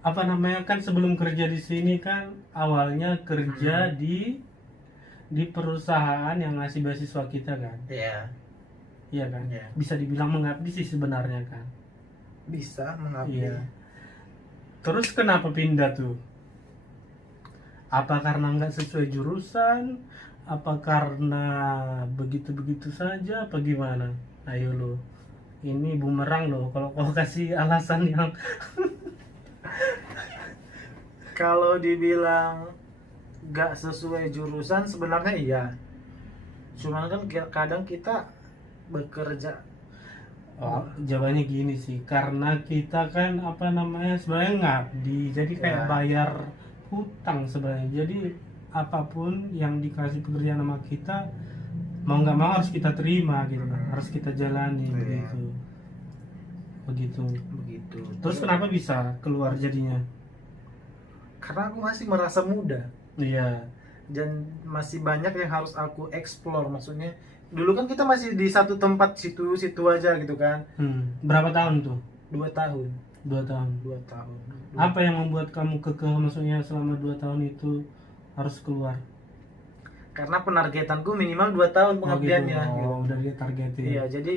apa namanya, kan sebelum kerja di sini kan awalnya kerja di perusahaan yang ngasih beasiswa kita kan, Iya. iya kan, Iya. bisa dibilang mengabdi sih sebenarnya kan. Bisa mengabdi. Iya. Terus kenapa pindah tuh? Apa karena nggak sesuai jurusan? Apa karena begitu-begitu saja? Apa gimana? Ayo lo, ini bumerang loh kalau kau kasih alasan yang Kalau dibilang nggak sesuai jurusan sebenarnya iya. Cuman kan kadang kita bekerja. Oh, jawabannya gini sih, karena kita kan apa namanya sebenarnya ngabdi, jadi kayak Ya. bayar hutang sebenarnya. Jadi apapun yang dikasih pekerjaan sama kita, mau nggak mau harus kita terima gitu, harus kita jalani Ya. begitu. Begitu. Terus kenapa bisa keluar jadinya? Karena aku masih merasa muda Iya. dan masih banyak yang harus aku explore. Maksudnya dulu kan kita masih di satu tempat situ aja gitu kan. Berapa tahun tuh? 2 tahun. 2 tahun. 2 tahun. Apa yang membuat kamu kekeh, maksudnya selama 2 tahun itu harus keluar? Karena penargetanku minimal 2 tahun pengabdiannya. Oh, gitu. udah ditargetin. Iya, jadi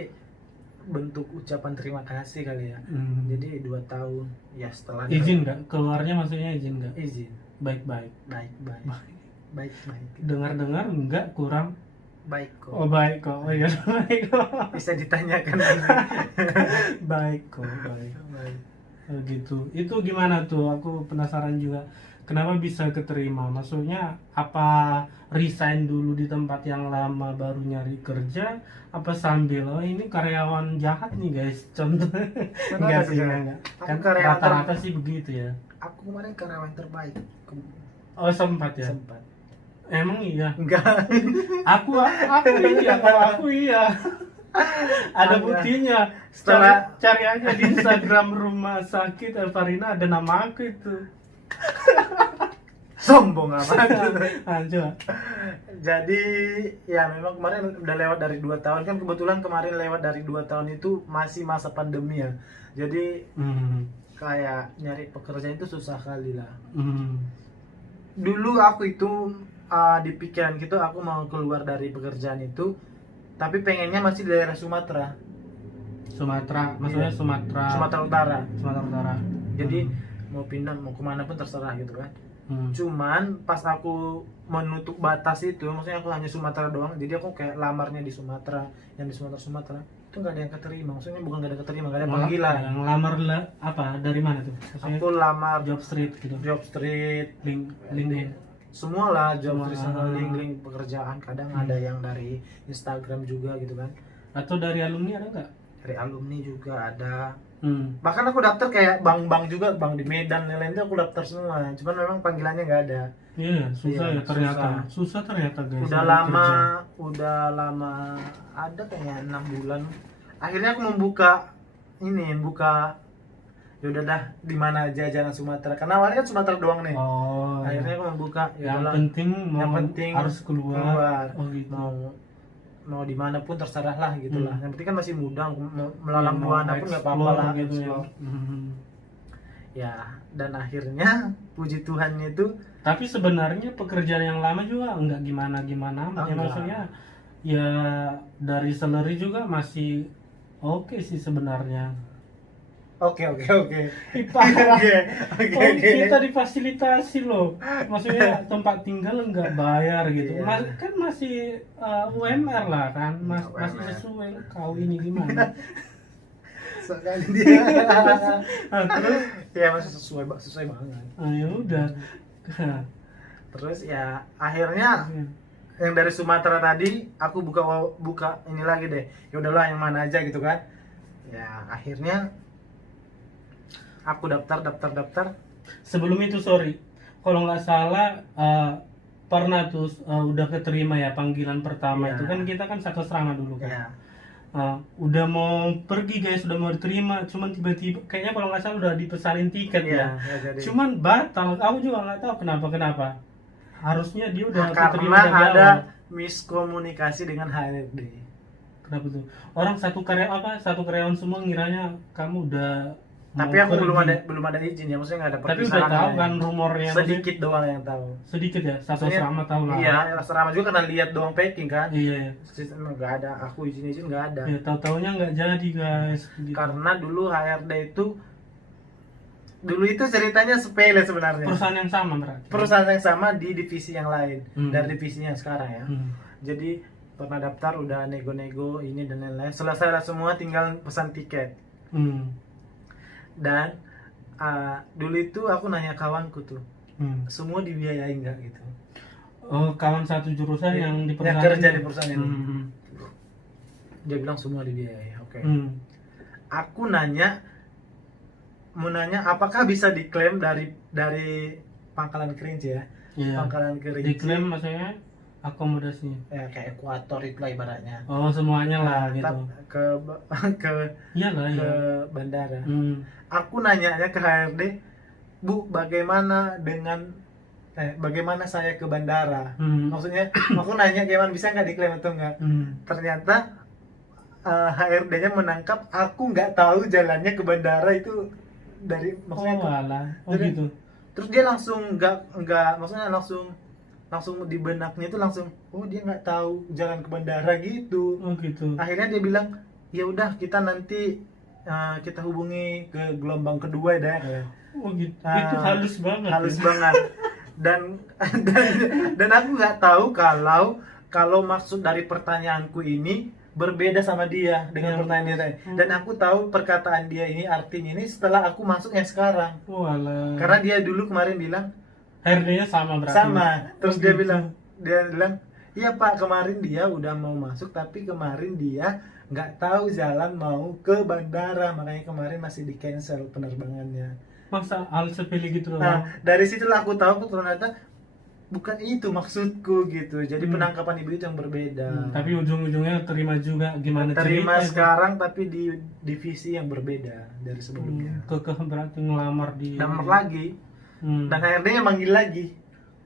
bentuk ucapan terima kasih kali ya. Jadi 2 tahun. Ya setelah Izin nggak? Keluarnya maksudnya izin nggak? izin. Baik-baik. Baik. Dengar-dengar enggak kurang. Baik kok. Oh baik kok. Oh iya baik kok. Bisa ditanyakan. Baik kok, baik. Baik. Oh, gitu. Itu gimana tuh? Aku penasaran juga. Kenapa bisa keterima? Maksudnya apa resign dulu di tempat yang lama baru nyari kerja? Apa sambil ini karyawan jahat nih guys? Contoh. Enggak sih, enggak. Aku Kan karyawan rata-rata sih begitu ya. Aku kemarin karyawan terbaik. Oh sempat ya. Sempat. Emang iya. Enggak. Aku iya, kalau aku iya. Ada Ada. buktinya. Setelah- Cari aja di Instagram rumah sakit Elvarina, ada nama aku itu. Sombong amat. Coba. Jadi ya memang kemarin udah lewat dari 2 tahun kan, kebetulan kemarin lewat dari 2 tahun itu masih masa pandemi ya. Jadi kayak nyari pekerjaan itu susah kali lah. Dulu aku itu di pikiran gitu aku mau keluar dari pekerjaan itu, tapi pengennya masih di daerah Sumatera. Sumatera, maksudnya Iya. Sumatera Sumatera Utara. Utara. Jadi mau pindah mau kemana pun terserah gitu kan. Cuman pas aku menutup batas itu, maksudnya aku hanya Sumatera doang, jadi aku kayak lamarnya di Sumatera, yang di Sumatera itu nggak ada yang keterima, maksudnya bukan nggak ada keterima, nggak ada panggilan. Yang lamar apa dari mana tuh? Maksudnya Aku lamar job street gitu. Job Street, LinkedIn. semua lah, Job Semua. Street sama link pekerjaan, kadang ada yang dari Instagram juga gitu kan, Atau dari alumni ada nggak? dari alumni juga ada. Hmm. Bahkan aku daftar kayak bank-bank juga, bank di Medan lain-lain itu aku daftar semua, cuman memang panggilannya nggak ada. Iya, susah Iya, ya ternyata. Susah ternyata guys. Udah cari lama, kerja. udah lama, ada kayaknya 6 bulan. Akhirnya aku membuka ini, ya udah dah di mana aja jalan Sumatera. Karena awalnya kan Sumatera doang nih. Oh. Akhirnya Iya. aku membuka, ya Yang udahlah, penting yang penting harus keluar. Oh gitu. mau dimanapun terserah lah gitulah. Yang penting kan masih muda, Iya, melalang buana pun nggak apa-apa lah. gitu ya. Explore. Ya, dan akhirnya puji Tuhannya itu Tapi sebenarnya pekerjaan yang lama juga nggak gimana-gimana. Ya, enggak. maksudnya ya dari salary juga masih oke sih sebenarnya. Oke. Oke, Oke. kita difasilitasi loh. Maksudnya tempat tinggal nggak bayar gitu. Iya. Kan masih UMR lah kan. Masih UMR. sesuai. Kau ini gimana? Sekali dia. Terus Ya masih sesuai banget. ya udah. Terus ya akhirnya yang dari Sumatera tadi aku buka ini lagi deh. Ya udahlah yang mana aja gitu kan. Ya akhirnya aku daftar. Sebelum itu sorry, kalau nggak salah pernah tuh udah keterima ya panggilan pertama. Iya. Itu kan kita kan satu asrama dulu kan. Ya. Udah mau pergi guys, udah mau diterima, cuman tiba-tiba kayaknya kalau nggak salah udah dipesanin tiket Iya, ya. jadi. Cuman batal, aku juga nggak tahu kenapa. Harusnya dia udah Karena keterima dari ada awal. miskomunikasi dengan HRD. Kenapa tuh? Orang satu karyawan semua ngiranya kamu udah Tapi mau aku pergi. belum ada izin ya, maksudnya nggak ada Tapi udah perpisahan. tahu ya. kan rumornya. Sedikit doang yang tahu. Sedikit ya, satu Maksudnya, asrama tahu lah. Iya, asrama juga karena lihat doang packing kan. Iya. Sistem nggak ada, aku izin nggak ada. Ya tahu-taunya nggak jadi guys. Gitu. Karena dulu HRD itu ceritanya sepele sebenarnya. Perusahaan yang sama berarti. Perusahaan yang sama di divisi yang lain, Hmm. dari divisinya yang sekarang ya. Jadi pernah daftar, udah nego-nego ini dan lain-lain. Selesai lah semua, tinggal pesan tiket. Dan dulu itu aku nanya kawanku tuh, semua dibiayai nggak gitu? Oh, kawan satu jurusan yang di Yang perusahaan kerja ini? di perusahaan ini. Dia bilang semua dibiayai. Oke. Aku mau nanya apakah bisa diklaim dari Pangkalan Kerinci ya? Iya. Pangkalan Kerinci. Diklaim maksudnya akomodasinya. Ya kayak Ekuator itu lah ibaratnya. Oh, semuanya lah gitu. Ke Iyalah ke ya. bandara. Aku nanyanya ke HRD, Bu, bagaimana saya ke bandara? Maksudnya, aku nanya gimana bisa nggak diklaim atau nggak? Ternyata HRD-nya menangkap aku nggak tahu jalannya ke bandara itu dari maksudnya. Gitu. Terus dia langsung nggak maksudnya langsung di benaknya itu langsung, oh dia nggak tahu jalan ke bandara gitu. Oh gitu. Akhirnya dia bilang, ya udah kita nanti kita hubungi ke gelombang kedua ya. Oh gitu. Itu halus banget. Halus banget. Dan aku nggak tahu kalau maksud dari pertanyaanku ini berbeda sama dia dengan pertanyaan dia tadi. Dan aku tahu perkataan dia ini artinya ini setelah aku masuk yang sekarang. Karena dia dulu kemarin bilang HRD-nya sama berarti. sama. Terus dia gitu. bilang, iya Pak, kemarin dia udah mau masuk tapi kemarin dia nggak tahu jalan mau ke bandara, makanya kemarin masih di cancel penerbangannya. Masa hal sepele gitu loh. Nah, dari situlah aku tahu ternyata bukan itu maksudku gitu. Jadi penangkapan ibu itu yang berbeda. Tapi ujung-ujungnya terima juga gimana Terima ceritanya. sekarang tapi di divisi yang berbeda dari sebelumnya. Kekeh berarti ngelamar di. Lamar lagi. Dan HRD-nya manggil lagi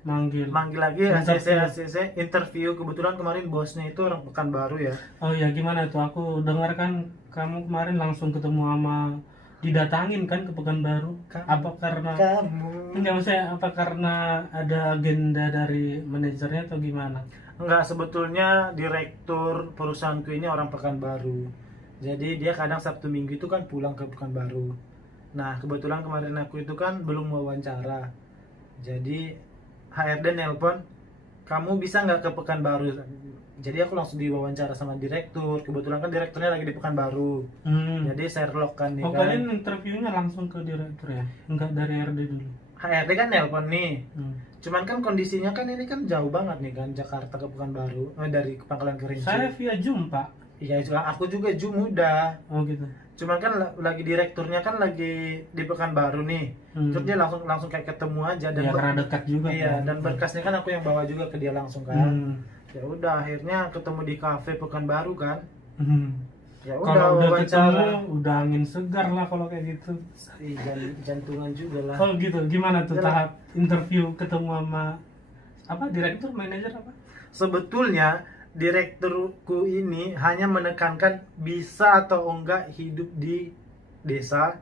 lagi ACC interview. Kebetulan kemarin bosnya itu orang Pekanbaru ya. Oh ya, gimana tuh? Aku dengar kan kamu kemarin langsung ketemu sama, didatangin kan ke Pekanbaru. Apa karena enggak, maksudnya apa karena ada agenda dari manajernya atau gimana? Enggak, sebetulnya direktur perusahaanku ini orang Pekanbaru. Jadi dia kadang Sabtu Minggu itu kan pulang ke Pekanbaru. Nah, kebetulan kemarin aku itu kan belum wawancara. Jadi HRD nelpon, kamu bisa nggak ke Pekanbaru? Jadi aku langsung diwawancara sama direktur. Kebetulan kan direkturnya lagi di Pekanbaru. Jadi Sherlock kan nih Oh, kan. kalian interviewnya langsung ke direktur ya? Enggak dari RD dulu? HRD kan nelpon nih. Hmm. Cuman kan kondisinya kan ini kan jauh banget nih kan, Jakarta ke Pekanbaru, dari Pangkalan Kerinci. Saya via Zoom, Pak. Iya, aku juga Zoom udah. Oh gitu. Cuman kan lagi direkturnya kan lagi di Pekanbaru nih. Terus dia langsung kayak ketemu aja dan Ya, karena dekat juga. iya, kan. dan berkasnya kan aku yang bawa juga ke dia langsung kan. Ya udah akhirnya ketemu di kafe Pekanbaru kan. Ya udah Kalau udah wawancara. ketemu, udah angin segar lah kalau kayak gitu. Jantungan juga lah. Oh gitu. Gimana tuh Yalah. tahap interview ketemu sama apa direktur, manajer apa? Sebetulnya direkturku ini hanya menekankan bisa atau enggak hidup di desa,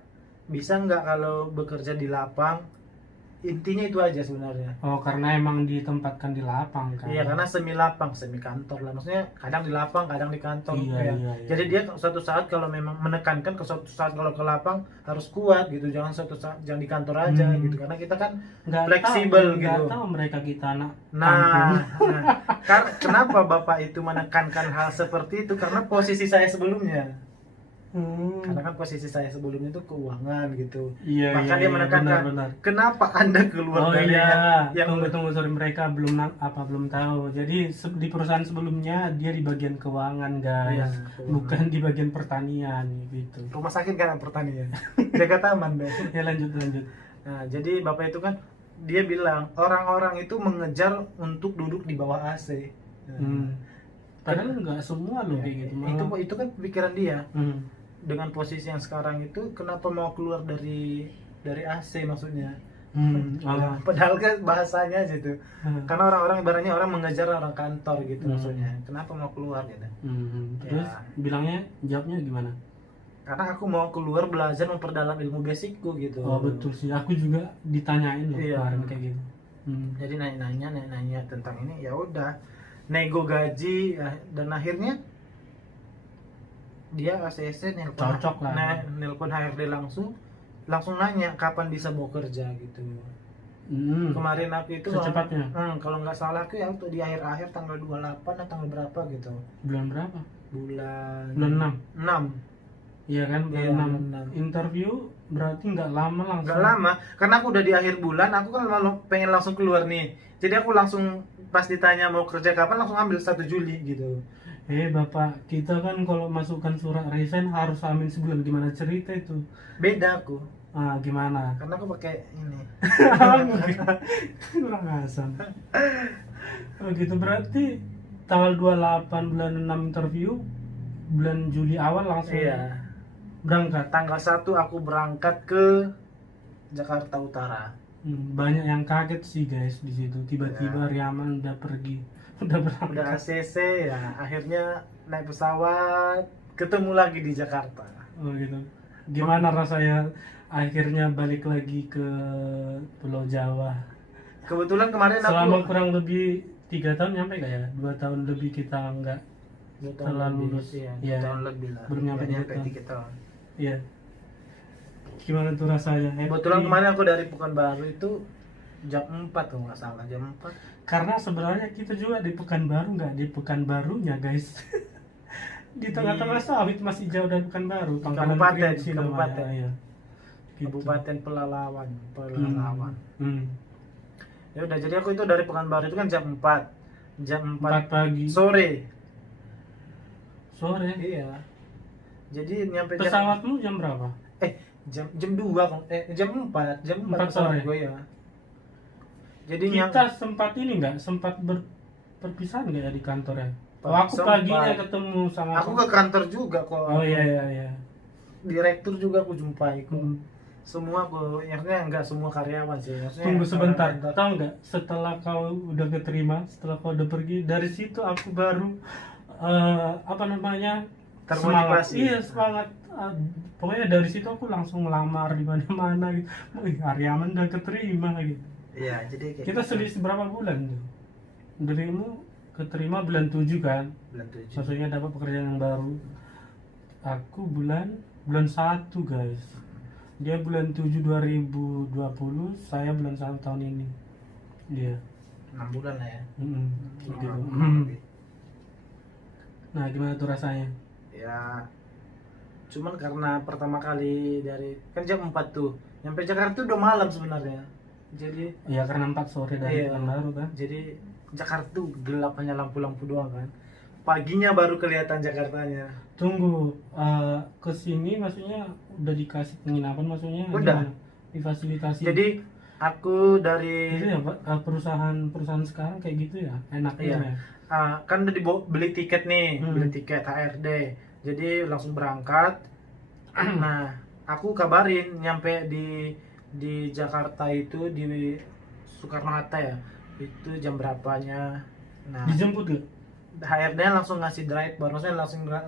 bisa enggak kalau bekerja di lapang. Intinya itu aja sebenarnya. Oh, karena emang ditempatkan di lapang kan. Iya, karena semi lapang, semi kantor lah. Maksudnya kadang di lapang, kadang di kantor. Iya, Ya. iya. Jadi dia suatu saat kalau memang menekankan ke suatu saat kalau ke lapang harus kuat gitu. Jangan suatu saat jangan di kantor aja gitu. Karena kita kan Nggak fleksibel tahu, gitu. nggak tahu mereka kita anak Nah, kenapa Bapak itu menekankan hal seperti itu? Karena posisi saya sebelumnya. Karena kan posisi saya sebelumnya itu keuangan gitu. Iya, Maka iya, dia iya, menekankan, benar. kenapa Anda keluar Oh dari iya, yang tunggu sorry, mereka belum tahu. Jadi di perusahaan sebelumnya dia di bagian keuangan guys, Iya, keuangan. bukan di bagian pertanian gitu. rumah sakit kan pertanian. Jaga taman dong. Ya lanjut. Nah, jadi Bapak itu kan dia bilang orang-orang itu mengejar untuk duduk di bawah AC. Nah, Padahal nggak semua loh ya, kayak gitu. itu kan pikiran dia. Hmm. Dengan posisi yang sekarang itu kenapa mau keluar dari AC maksudnya. Oh. Padahal kan bahasanya aja tuh. Hmm. Karena orang-orang ibaratnya orang mengejar orang kantor gitu maksudnya. Kenapa mau keluar gitu. Terus bilangnya, jawabnya gimana? Karena aku mau keluar belajar memperdalam ilmu basicku gitu. Oh betul sih, aku juga ditanyain loh Iya. kemarin kayak gitu. Jadi nanya tentang ini, ya udah nego gaji ya, dan akhirnya dia ACC nelpon Cocok lah. nelpon HRD langsung nanya kapan bisa mau kerja gitu. Kemarin aku itu Secepatnya. kalau nggak salah aku ya waktu di akhir-akhir tanggal 28 atau tanggal berapa gitu. Bulan berapa? Bulan 6. 6. Iya kan, bulan Iya, 6. bulan 6. Interview berarti nggak lama langsung. Nggak lama, karena aku udah di akhir bulan, aku kan pengen langsung keluar nih. Jadi aku langsung pas ditanya mau kerja kapan langsung ambil 1 Juli gitu. Bapak, kita kan kalau masukkan surat resign harus amin sebulan. Gimana cerita itu? Beda aku, Gimana? karena aku pakai ini. Kurang asam. Oh gitu, berarti tanggal 28 bulan 6 interview, bulan Juli awal langsung Iya. berangkat. Tanggal 1 aku berangkat ke Jakarta Utara. Banyak yang kaget sih guys di situ. Tiba-tiba Riaman udah pergi, udah berangkat. Udah ACC ya, akhirnya naik pesawat, ketemu lagi di Jakarta. Oh gitu. Gimana rasanya akhirnya balik lagi ke Pulau Jawa? Kebetulan kemarin Selama aku kurang lebih 3 tahun nyampe gak ya? 2 tahun lebih kita nggak 2 tahun setelah lebih, lulus. iya, 2 Iya. tahun lebih lah. Belum nyampe Nggak 3 tahun. 3 tahun. Iya. Gimana tuh rasanya? Kebetulan Happy? kemarin aku dari Pekanbaru itu jam 4 kalau nggak salah, jam 4. Karena sebenarnya kita juga di Pekanbaru, nggak di Pekanbarunya guys. Di tengah-tengah sawit, masih jauh dari Pekanbaru. Pangkalan Kabupaten, Kerinci kabupaten. namanya, iya. Gitu. Kabupaten Pelalawan. Hmm. Ya udah, jadi aku itu dari Pekanbaru itu kan jam 4. Jam 4 4 pagi. sore. Sore. Iya. Jadi nyampe Pesawatmu jam berapa? jam 2 jam 4 4 sore. gue ya. Jadi Kita sempat ini nggak? Sempat perpisahan nggak ya di kantor ya? Oh, aku Sempat. paginya ketemu sama aku ke kantor juga kok. Oh iya. Direktur juga aku jumpai kok. Hmm. Semua aku, maksudnya enggak semua karyawan sih. Maksudnya Tunggu sebentar, orang-orang tahu nggak? Setelah kau udah keterima, setelah kau udah pergi, dari situ aku baru apa namanya? Termotivasi. Semangat. Iya, semangat. Pokoknya dari situ aku langsung melamar di mana-mana gitu. Wih, Aryaman udah keterima gitu. Iya, jadi kayak Kita selisih berapa bulan tuh? Dirimu keterima bulan 7 kan? bulan 7. Maksudnya dapat pekerjaan yang baru. Aku bulan 1 guys. Dia bulan 7 2020, saya bulan 1 tahun ini. Dia. 6 bulan lah ya. Gitu. Lebih. Nah, gimana tuh rasanya? Ya cuman karena pertama kali dari kan jam 4 tuh nyampe Jakarta tuh udah malam sebenarnya, jadi Ya karena 4 sore dari iya, Pekanbaru kan. jadi Jakarta tuh gelap, hanya lampu-lampu doang kan, paginya baru kelihatan Jakartanya. Tunggu, ke sini maksudnya udah dikasih penginapan, maksudnya Udah. gimana? Difasilitasi. Jadi aku dari itu ya Pak, perusahaan sekarang kayak gitu ya, enaknya iya, ya. kan udah beli tiket nih, Hmm. beli tiket HRD, jadi langsung berangkat. Nah aku kabarin nyampe di Jakarta itu di Soekarno Hatta ya, itu jam berapanya. Nah Dijemput gak? HRD langsung ngasih driver, maksudnya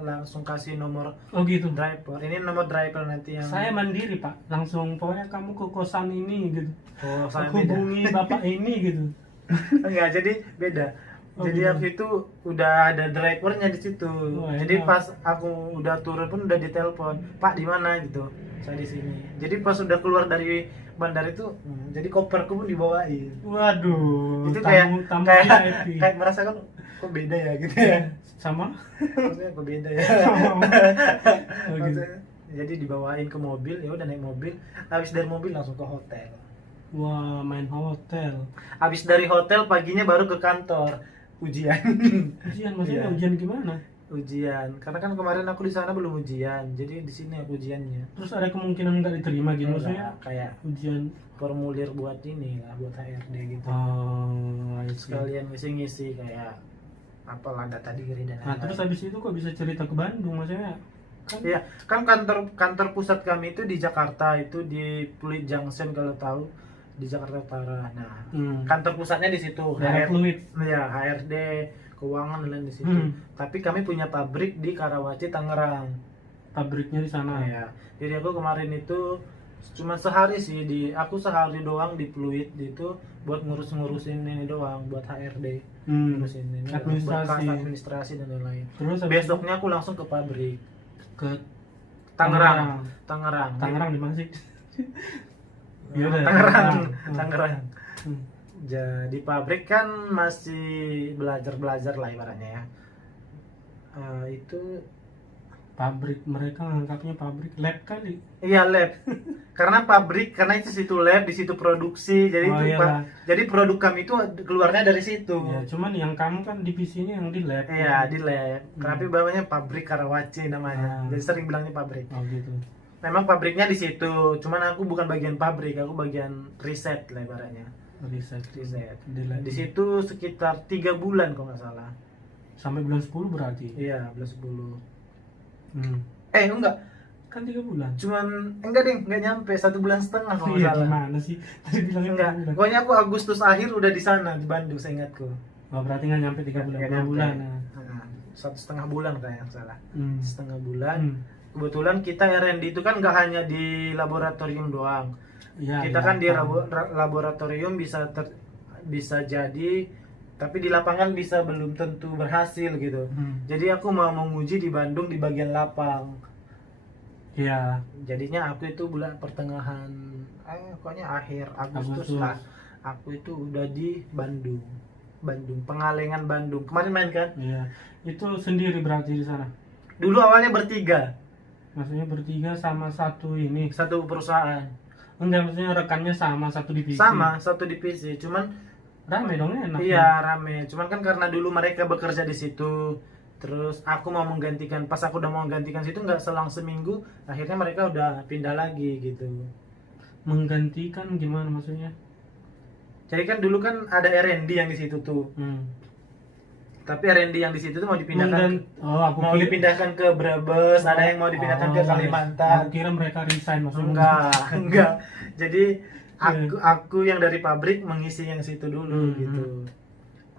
langsung kasih nomor Oh gitu. driver, ini nomor driver nanti yang Saya mandiri Pak, langsung pokoknya kamu ke kosan ini gitu. oh saya beda. Hubungi bapak ini gitu. Enggak, jadi beda. Oh, Jadi beda. waktu itu udah ada drivernya di situ. Oh, Jadi enak. pas aku udah turun pun udah ditelepon, Pak di mana gitu. Saya di sini. Jadi pas udah keluar dari bandara itu, jadi koperku pun dibawain. Waduh, Itu kayak tamu kayak VIP. kayak merasakan kok beda ya gitu ya. Sama? Maksudnya kok beda ya. Oh, gitu. Maksudnya, jadi dibawain ke mobil, ya udah naik mobil. Habis dari mobil langsung ke hotel. Wah, main hotel. Habis dari hotel paginya baru ke kantor ujian. Ujian maksudnya Iya. ujian gimana? Ujian karena kan kemarin aku di sana belum ujian, jadi di sini aku ujiannya. Terus ada kemungkinan nggak diterima gitu maksudnya? Enggak, kayak Ujian. formulir buat ini lah, buat HRD gitu. Oh, I see. Sekalian ngisi-ngisi kayak apalah data diri dan Nah, terus habis itu kok bisa cerita ke Bandung maksudnya? Kan ya kan kantor pusat kami itu di Jakarta, itu di Pluit Junction kalau tahu, di Jakarta Utara. Nah kantor pusatnya di situ, daerah Pluit. ya HRD keuangan dan lain di situ. Tapi kami punya pabrik di Karawaci Tangerang. Pabriknya di sana. Ya, jadi aku kemarin itu cuma sehari sih, aku sehari doang di Pluit itu buat ngurus-ngurusin ini doang, buat HRD, ngurusin ini Administrasi. berkas administrasi dan lain-lain. Terus habis Besoknya aku langsung ke pabrik itu ke Tangerang. Tangerang di mana sih? Ya, Yaudah, Tangerang. Tangerang. Tangerang. Hmm. Jadi pabrik kan masih belajar lah ibaratnya ya. Itu Pabrik, mereka nganggapnya pabrik lab kali. iya lab. Karena pabrik, karena itu situ lab, di situ produksi. Jadi Oh, itu iyalah. jadi produk kami itu keluarnya dari situ. Ya, cuman yang kamu kan divisinya yang di lab. Iya, di lab. Tapi bawahnya pabrik Karawaci namanya. Ah. Jadi sering bilangnya pabrik. Oh gitu. Memang pabriknya di situ. Cuman aku bukan bagian pabrik, aku bagian riset lah ibaratnya. Riset. Riset. Di lab. Di situ sekitar 3 bulan kalau nggak salah. Sampai bulan 10 berarti. Iya, bulan 10. Enggak. Kan 3 bulan. Cuman enggak deh, enggak nyampe 1 bulan setengah kalau nggak Iya, salah. gimana sih? Tadi bilangnya Enggak. 3 bulan. Pokoknya aku Agustus akhir udah di sana di Bandung, seingatku. Oh, berarti nggak nyampe 3 bulan. Nggak 2 nyampe. bulan. Nah. 1,5 bulan kayak yang salah. Hmm. Setengah bulan. Hmm. Kebetulan kita R&D itu kan nggak hanya di laboratorium doang. Ya, Kita ya, kan di paham. laboratorium bisa jadi, tapi di lapangan bisa belum tentu berhasil gitu. Jadi aku mau menguji di Bandung di bagian lapang. Iya. Jadinya aku itu bulan pertengahan, pokoknya akhir Agustus Agustus. lah. Aku itu udah di Bandung, Pengalengan Bandung. Kemarin main kan? Iya. Itu sendiri berarti di sana. Dulu awalnya bertiga, Maksudnya bertiga sama satu ini. satu perusahaan. Enggak, maksudnya rekannya sama satu divisi. Sama, satu divisi. Cuman Rame dong, enak. iya rame. Cuman kan karena dulu mereka bekerja di situ, terus aku mau menggantikan. Pas aku udah mau menggantikan situ nggak selang seminggu, akhirnya mereka udah pindah lagi gitu. Menggantikan gimana maksudnya? Jadi kan dulu kan ada R&D yang di situ tuh. Tapi R&D yang di situ tuh mau dipindahkan. Mau dipindahkan ke Brebes, ada yang mau dipindahkan ke Kalimantan. Aku kira mereka resign maksudnya. Enggak. Jadi aku yang dari pabrik mengisi yang situ dulu gitu.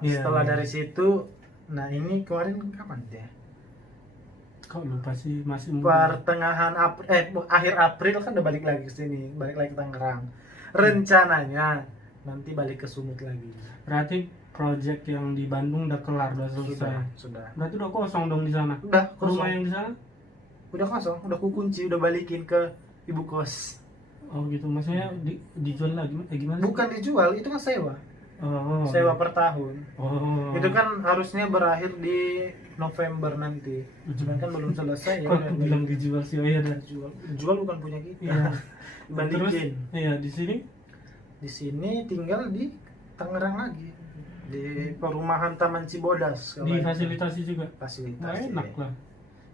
Iya, Setelah iya. dari situ, nah ini kemarin kapan deh? Kok lupa sih, masih muda. Pertengahan akhir April kan udah balik lagi ke sini, balik lagi ke Tangerang. Rencananya nanti balik ke Sumut lagi. Berarti project yang di Bandung udah kelar, udah selesai. Sudah. Berarti udah kosong dong di sana. Udah Rumah kosong. yang di sana? Udah kosong, udah kukunci, udah balikin ke ibu kos. Oh gitu, maksudnya dijual lagi gimana sih? Bukan dijual, itu kan sewa. Oh. Sewa per tahun. Oh. Itu kan harusnya berakhir di November nanti. Cuman kan belum selesai ya. Kok udah aku bilang dijual sih? Oh iya dah. jual. Jual bukan punya kita. Iya. Terus Balikin. iya di sini Di sini tinggal di Tangerang lagi. Di perumahan Taman Cibodas. difasilitasi juga. Fasilitas. Nah, enak lah.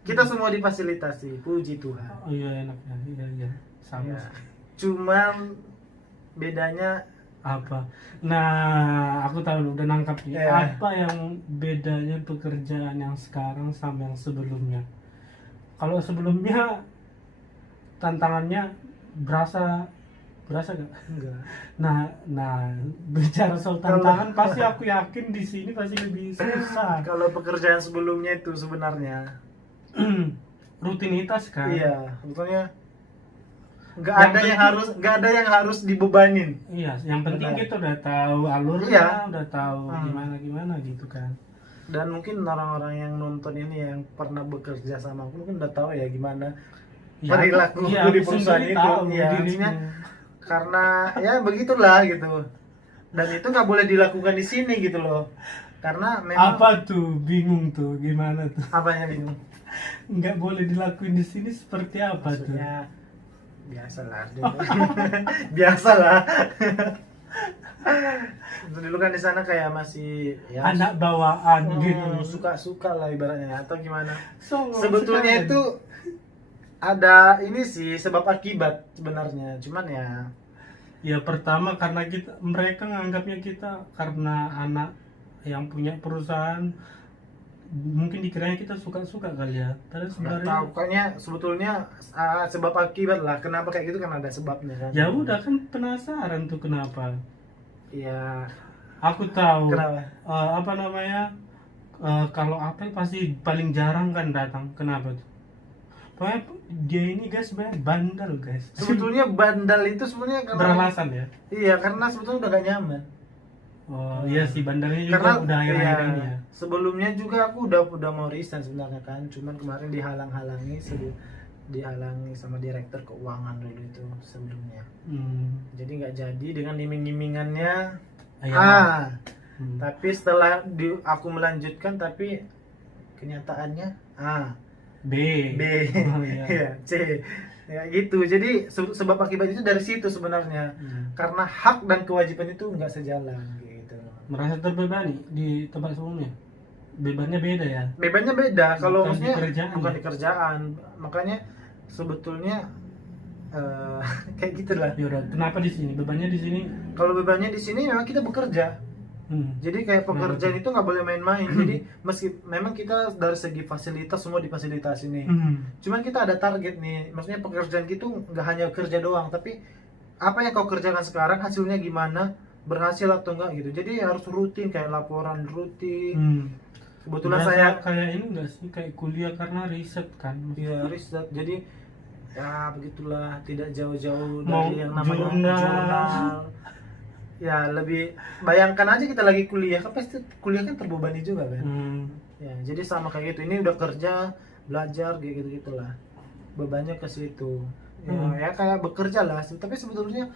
Kita semua difasilitasi, puji Tuhan. Oh iya enak ya. Iya iya. Sama Ya. sih. Cuman bedanya Apa? Nah, aku tahu udah nangkap nih. Ya. Apa yang bedanya pekerjaan yang sekarang sama yang sebelumnya? Kalau sebelumnya tantangannya berasa gak? enggak. Nah, bicara soal tantangan pasti aku yakin di sini pasti lebih susah. Kalau pekerjaan sebelumnya itu sebenarnya Rutinitas kan? iya, sebetulnya nggak Yang ada yang penting- harus nggak ada yang harus dibebanin. Iya, yang penting Benar. kita udah tahu alurnya, Iya. udah tahu Hmm. gimana gitu kan. Dan mungkin orang-orang yang nonton ini yang pernah bekerja sama aku mungkin udah tahu ya gimana Ya, perilaku iya, di aku perusahaan sendiri itu. tahu Iya, dirinya. maksudnya karena ya begitulah gitu. Dan itu nggak boleh dilakukan di sini gitu loh. Karena memang Apa tuh? Bingung tuh, gimana tuh? apanya bingung. Nggak boleh dilakuin di sini seperti apa tuh? Maksudnya biasalah. Biasalah. Dulu kan di sana kayak masih ya Anak bawaan gitu. suka-suka lah ibaratnya atau gimana. Songong Sebetulnya sekali. itu ada ini sih sebab akibat sebenarnya. Cuman ya Ya pertama karena mereka nganggapnya kita karena anak yang punya perusahaan, mungkin dikiranya kita suka-suka kali ya. Padahal nggak sebenarnya tahu kayaknya sebetulnya sebab akibat lah. Kenapa kayak gitu kan ada sebabnya kan. ya udah kan penasaran tuh kenapa. Ya Aku tahu. kenapa? Apa namanya? Kalau apel pasti paling jarang kan datang. Kenapa tuh? Pokoknya dia ini guys sebenarnya bandel guys. Sebetulnya bandel itu sebenarnya karena Beralasan ya. iya karena sebetulnya udah gak nyaman. Oh iya sih bandelnya juga Karena udah akhir-akhir iya, ini ya. sebelumnya juga aku udah mau resign sebenarnya kan, cuman kemarin dihalangi sama direktur keuangan dulu itu sebelumnya. Jadi nggak jadi dengan iming-imingannya. Iya. Tapi setelah aku melanjutkan tapi kenyataannya B. B Oh, iya. ya C ya gitu. Jadi sebab akibat itu dari situ sebenarnya. Karena hak dan kewajiban itu nggak sejalan gitu. Merasa terbebani di tempat sebelumnya. Bebannya beda ya. Bebannya beda kalau Bukan maksudnya di kerjaan, bukan ya? di kerjaan. Makanya sebetulnya kayak gitulah. Yaudah, kenapa di sini? Bebannya di sini. Kalau bebannya di sini memang kita bekerja. Jadi kayak pekerjaan itu nggak boleh main-main. Jadi meski memang kita dari segi fasilitas semua difasilitasi nih. Cuman kita ada target nih. Maksudnya pekerjaan gitu nggak hanya kerja doang, tapi apa yang kau kerjakan sekarang hasilnya gimana, berhasil atau enggak gitu. Jadi harus rutin kayak laporan rutin. Kebetulan Berasa saya kayak ini enggak sih, kayak kuliah karena riset kan. ya riset. Jadi ya begitulah, tidak jauh-jauh Mau dari yang namanya jurnal. jurnal. Ya lebih bayangkan aja kita lagi kuliah kan pasti kuliah kan terbebani juga kan. Ya jadi sama kayak gitu, ini udah kerja belajar gitu gitulah, bebannya ke situ. Ya kayak bekerja lah, tapi sebetulnya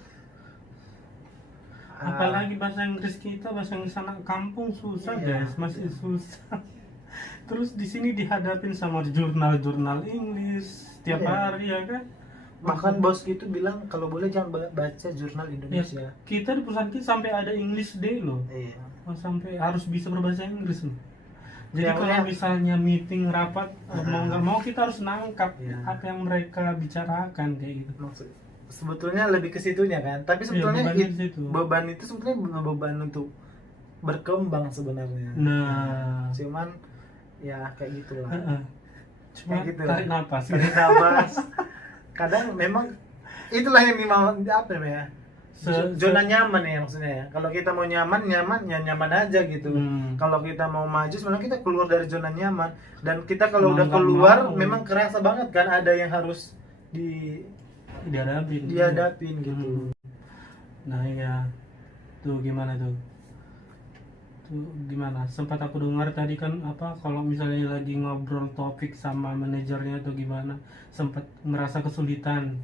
Apalagi bahasa Inggris kita, bahasa Inggris anak kampung susah Iya. guys, masih susah. Terus di sini dihadapin sama jurnal-jurnal Inggris setiap Iya. hari ya kan. bahkan bos gitu bilang kalau boleh jangan baca jurnal Indonesia. Ya, kita di perusahaan kita sampai ada English Day loh. Iya. Oh, sampai harus bisa berbahasa Inggris loh. Jadi Ya, kalau ya. misalnya meeting rapat, mau nggak mau kita harus nangkap Iya. apa yang mereka bicarakan kayak gitu. Maksud sebetulnya lebih ke situnya kan, tapi sebetulnya bebannya di situ. beban itu sebetulnya beban untuk berkembang sebenarnya. Nah, Cuman ya kayak gitulah. cuma Kayak gitu tarik lah. nafas. Tarik nafas. Kadang memang itulah yang memang apa namanya zona nyaman ya maksudnya ya. Kalau kita mau nyaman ya nyaman aja gitu. Kalau kita mau maju sebenarnya kita keluar dari zona nyaman, dan kita kalau Mau udah nggak keluar mau. memang kerasa banget kan ada yang harus dihadapin gitu. Nah ya, tuh gimana tuh? Tuh gimana? Sempat aku dengar tadi kan apa kalau misalnya lagi ngobrol topik sama manajernya atau gimana, sempat merasa kesulitan.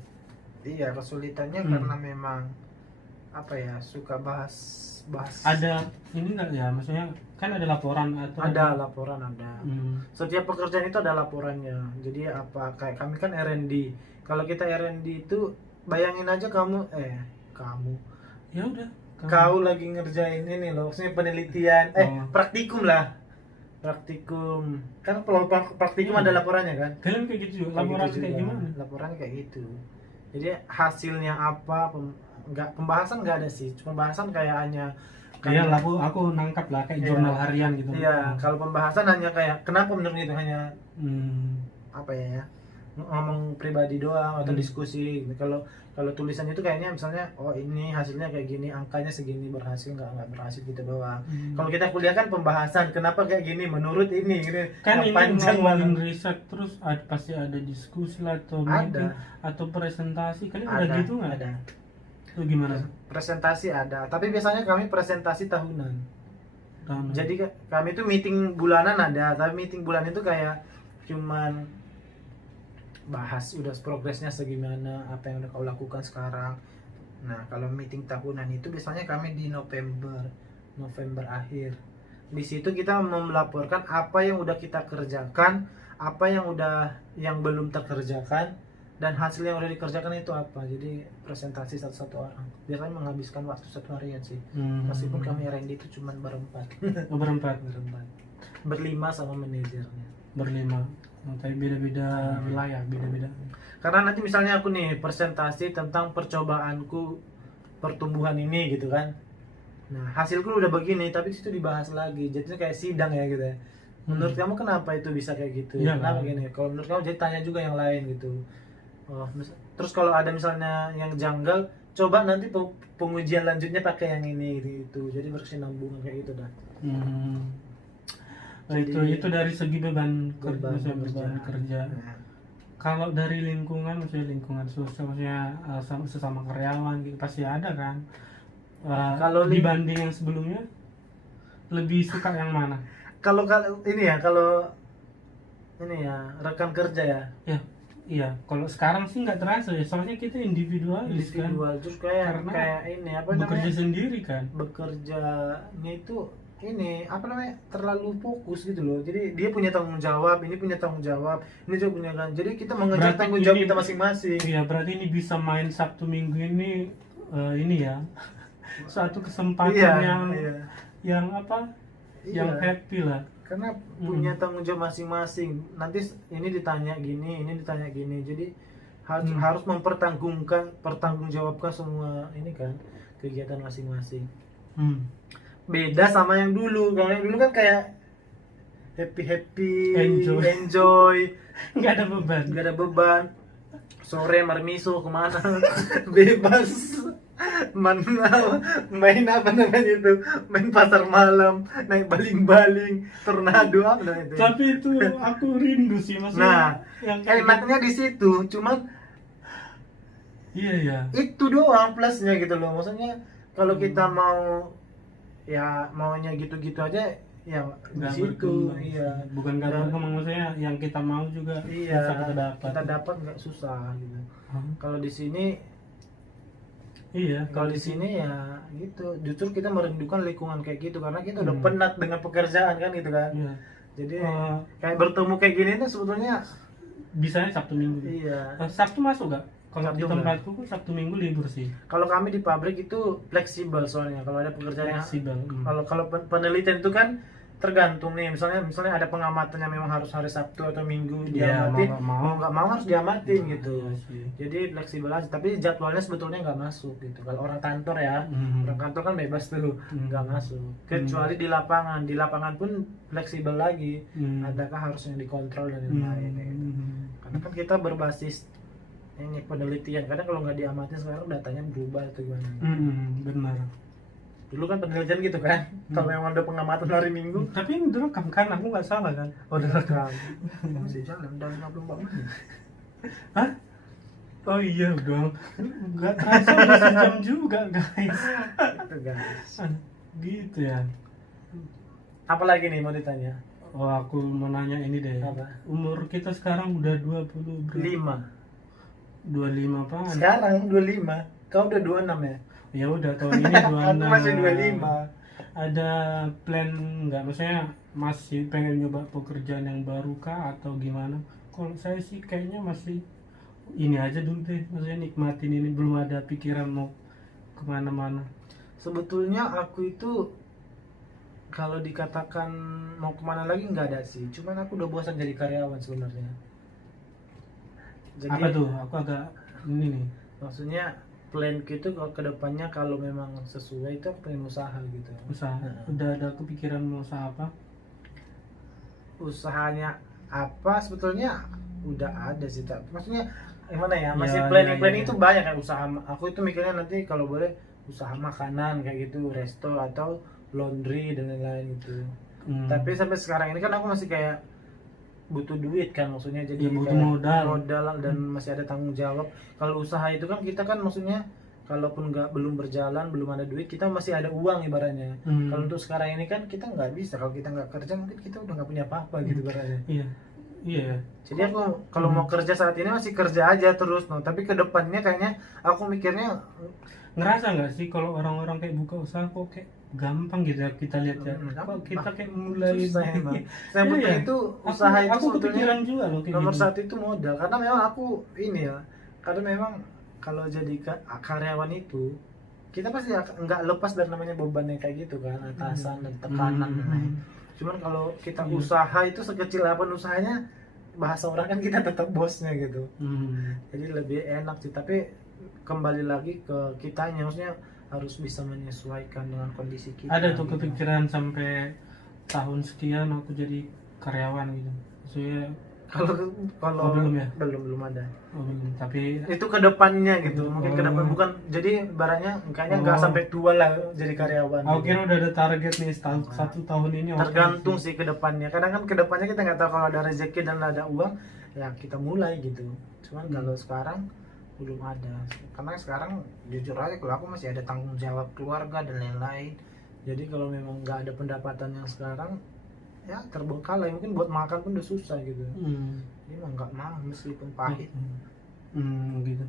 Iya, kesulitannya Hmm. karena memang apa ya, suka bahas bahas. Ada ini nggak ya, maksudnya kan ada laporan atau Ada laporan, ada. Hmm. Setiap pekerjaan itu ada laporannya. Jadi apa, kayak kami kan R&D. Kalau kita R&D itu bayangin aja kamu Ya udah kau lagi ngerjain ini loh, maksudnya penelitian, Oh. praktikum lah. Praktikum. Kan kalau praktikum Iya. ada laporannya kan? kalian kayak gitu juga, Kayak laporan gitu kayak juga. gimana? Laporannya kayak gitu. Jadi hasilnya apa, nggak, pembahasan nggak ada sih. Pembahasan kayak hanya Iya lah, aku nangkap lah kayak Iya. jurnal harian gitu. Iya, kalau pembahasan hanya kayak kenapa menurut itu hanya Hmm. apa ya, ngomong pribadi doang atau Hmm. diskusi. Kalau kalau tulisan itu kayaknya misalnya, oh ini hasilnya kayak gini, angkanya segini, berhasil nggak berhasil gitu doang. Hmm. Kalau kita kuliah kan pembahasan, kenapa kayak gini menurut ini gitu. Kan Yang ini panjang ngomongin banget. riset terus pasti ada diskusi lah atau Ada. meeting atau presentasi, kalian ada Ada, gitu nggak? ada. Itu gimana? Presentasi ada, tapi biasanya kami presentasi tahunan. Tahunan. Jadi kami tuh meeting bulanan ada, tapi meeting bulan itu kayak cuman bahas udah progresnya segimana, apa yang udah kau lakukan sekarang. Nah, kalau meeting tahunan itu biasanya kami di November akhir. Di situ kita melaporkan apa yang udah kita kerjakan, apa yang belum terkerjakan, dan hasil yang udah dikerjakan itu apa. Jadi presentasi satu-satu orang. Biasanya menghabiskan waktu 1 harian sih. Meskipun kami R&D itu cuman berempat. Oh, berempat, Berlima sama manajernya. berlima. Tapi beda-beda wilayah, beda-beda. Karena nanti misalnya aku nih presentasi tentang percobaanku pertumbuhan ini gitu kan. Nah, hasilku udah begini, tapi situ dibahas lagi. Jadinya kayak sidang ya gitu ya. Menurut kamu kenapa itu bisa kayak gitu? Iya Kenapa lah. gini? Kalau menurut kamu jadi tanya juga yang lain gitu. Terus kalau ada misalnya yang janggal, coba nanti pengujian lanjutnya pakai yang ini gitu. Jadi berkesinambungan kayak gitu dah. Jadi- itu dari segi beban Beban kerja. Nah, Kalau dari lingkungan, maksudnya lingkungan sosial, maksudnya sesama karyawan gitu pasti ada kan. Kalau dibanding yang sebelumnya, lebih suka yang mana? kalau ini ya rekan kerja ya. Iya, kalau sekarang sih nggak terasa ya, soalnya kita individualis kan, Individual, terus kayak Karena ini apa bekerja namanya, sendiri kan. bekerjanya itu ini apa namanya, terlalu fokus gitu loh. Jadi dia punya tanggung jawab, ini punya tanggung jawab, ini juga punya kan. Jadi kita mengejar Berarti tanggung jawab ini- kita masing-masing. Iya, berarti ini bisa main Sabtu Minggu ini ya suatu kesempatan yang apa, yang Iya. happy lah. Karena punya tanggung jawab masing-masing. Nanti ini ditanya gini, ini ditanya gini. Jadi harus pertanggungjawabkan semua ini kan, kegiatan masing-masing. Beda sama yang dulu. Kalau yang dulu kan kayak happy, enjoy, Nggak ada beban. nggak ada beban. Sore marmiso kemana, bebas. Main apa namanya itu, main pasar malam, naik baling-baling, tornado apa namanya itu. Tapi itu aku rindu sih, Nah, maksudnya yang kayak enaknya di situ, cuman iya ya. itu doang plusnya gitu loh. Maksudnya kalau kita mau ya maunya gitu-gitu aja ya di Nggak situ. berkembang. Iya. Bukan nggak berkembang, maksudnya yang kita mau juga Iya, bisa kita dapat. kita dapat nggak susah gitu. Hah? Kalau di sini Iya, Kalau di sini ya gitu, justru kita merindukan lingkungan kayak gitu karena kita udah Hmm. penat dengan pekerjaan kan gitu kan. iya. Jadi Eh, kayak bertemu kayak gini tuh sebetulnya bisanya Sabtu Minggu. iya. Sabtu masuk gak? Kalau di Sabtu tempatku kan Sabtu Minggu libur sih. Kalau kami di pabrik itu fleksibel soalnya. Kalau ada pekerjaan yang Fleksibel. kalau penelitian itu kan tergantung nih. Misalnya ada pengamatan yang memang harus hari Sabtu atau Minggu Iya, diamatin, mau nggak mau harus diamatin gitu. Iya sih. Jadi fleksibel aja. Tapi jadwalnya sebetulnya nggak masuk gitu. Kalau orang kantor ya, Hmm. orang kantor kan bebas tuh, Hmm. nggak masuk. Kecuali di lapangan. Di lapangan pun fleksibel lagi. Hmm. Adakah harus yang dikontrol dan lain-lain. Gitu. Karena kan kita berbasis ini penelitian. Kadang kalau nggak diamatin sekarang datanya berubah atau gimana. Benar. Dulu kan penelitian gitu kan. Kalau yang ada pengamatan hari Minggu, Tapi ini direkam kan, aku nggak salah kan? Oh, direkam. masih jalan udah 54 menit. Hah? Oh iya dong. Nggak terasa udah sejam juga guys. Itu guys. Gitu ya. Apalagi nih mau ditanya? Oh, aku mau nanya ini deh. Apa? Umur kita sekarang udah 20 berapa? 5. 25 apaan? Sekarang 25. Kau udah 26 ya? Ya udah tahun ini 26. Aku masih 25. Ada plan nggak? Maksudnya masih pengen nyoba pekerjaan yang baru kah atau gimana? Kalau saya sih kayaknya masih ini aja dulu deh. Maksudnya nikmatin ini, belum ada pikiran mau kemana-mana. Sebetulnya aku itu kalau dikatakan mau kemana lagi nggak ada sih. Cuman aku udah bosan jadi karyawan sebenarnya. Jadi Apa tuh? Aku agak ini nih. maksudnya planku itu kalau kedepannya kalau memang sesuai itu aku pengen usaha gitu. Usaha. Udah ada kepikiran mau usaha apa? Usahanya apa sebetulnya udah ada sih, tapi maksudnya gimana ya, Ya, masih ya, planning ya. itu banyak kan usaha. Aku itu mikirnya nanti kalau boleh usaha makanan kayak gitu, resto atau laundry dan lain-lain gitu. Tapi sampai sekarang ini kan aku masih kayak butuh duit kan, maksudnya jadi Ya, butuh kayak modal. dan masih ada tanggung jawab. Kalau usaha itu kan kita kan maksudnya kalaupun belum berjalan, belum ada duit, kita masih ada uang ibaratnya. Kalau untuk sekarang ini kan kita nggak bisa, kalau kita nggak kerja mungkin kita udah nggak punya apa-apa gitu ibaratnya. Iya. Iya. Jadi aku kalau mau kerja saat ini masih kerja aja terus, no. Tapi kedepannya kayaknya aku mikirnya Ngerasa nggak sih kalau orang-orang kayak buka usaha kok kayak gampang gitu ya kita lihat ya? Kok kita kayak mulai susah emang. Yang Iya, penting iya. itu usaha itu aku sebetulnya kepikiran juga loh kayak nomor gitu. satu itu modal. Karena memang aku ini ya, karena memang kalau jadi karyawan itu kita pasti nggak lepas dari namanya beban yang kayak gitu kan, atasan dan tekanan dan lain. Cuman kalau kita Iya. usaha itu sekecil apapun usahanya, bahasa orang kan kita tetap bosnya gitu. Jadi lebih enak sih, tapi kembali lagi ke kitanya, maksudnya harus bisa menyesuaikan dengan kondisi kita. Ada tuh gitu. kepikiran sampai tahun sekian aku jadi karyawan gitu. Maksudnya Kalau Oh, belum ya? belum ada. belum, tapi Itu kedepannya gitu, mungkin ke depan, bukan jadi barangnya kayaknya nggak sampai tua lah jadi karyawan. aku gitu. kira udah ada target nih satu tahun ini. oke Tergantung sih. sih ke depannya. Kadang kan ke depannya kita nggak tahu, kalau ada rezeki dan ada uang ya kita mulai gitu. Cuman kalau sekarang belum ada, karena sekarang jujur aja kalau aku masih ada tanggung jawab keluarga dan lain-lain. Jadi kalau memang nggak ada pendapatan yang sekarang ya terbengkalai, mungkin buat makan pun udah susah gitu. Ini mah nggak mau meskipun pahit. Gitu.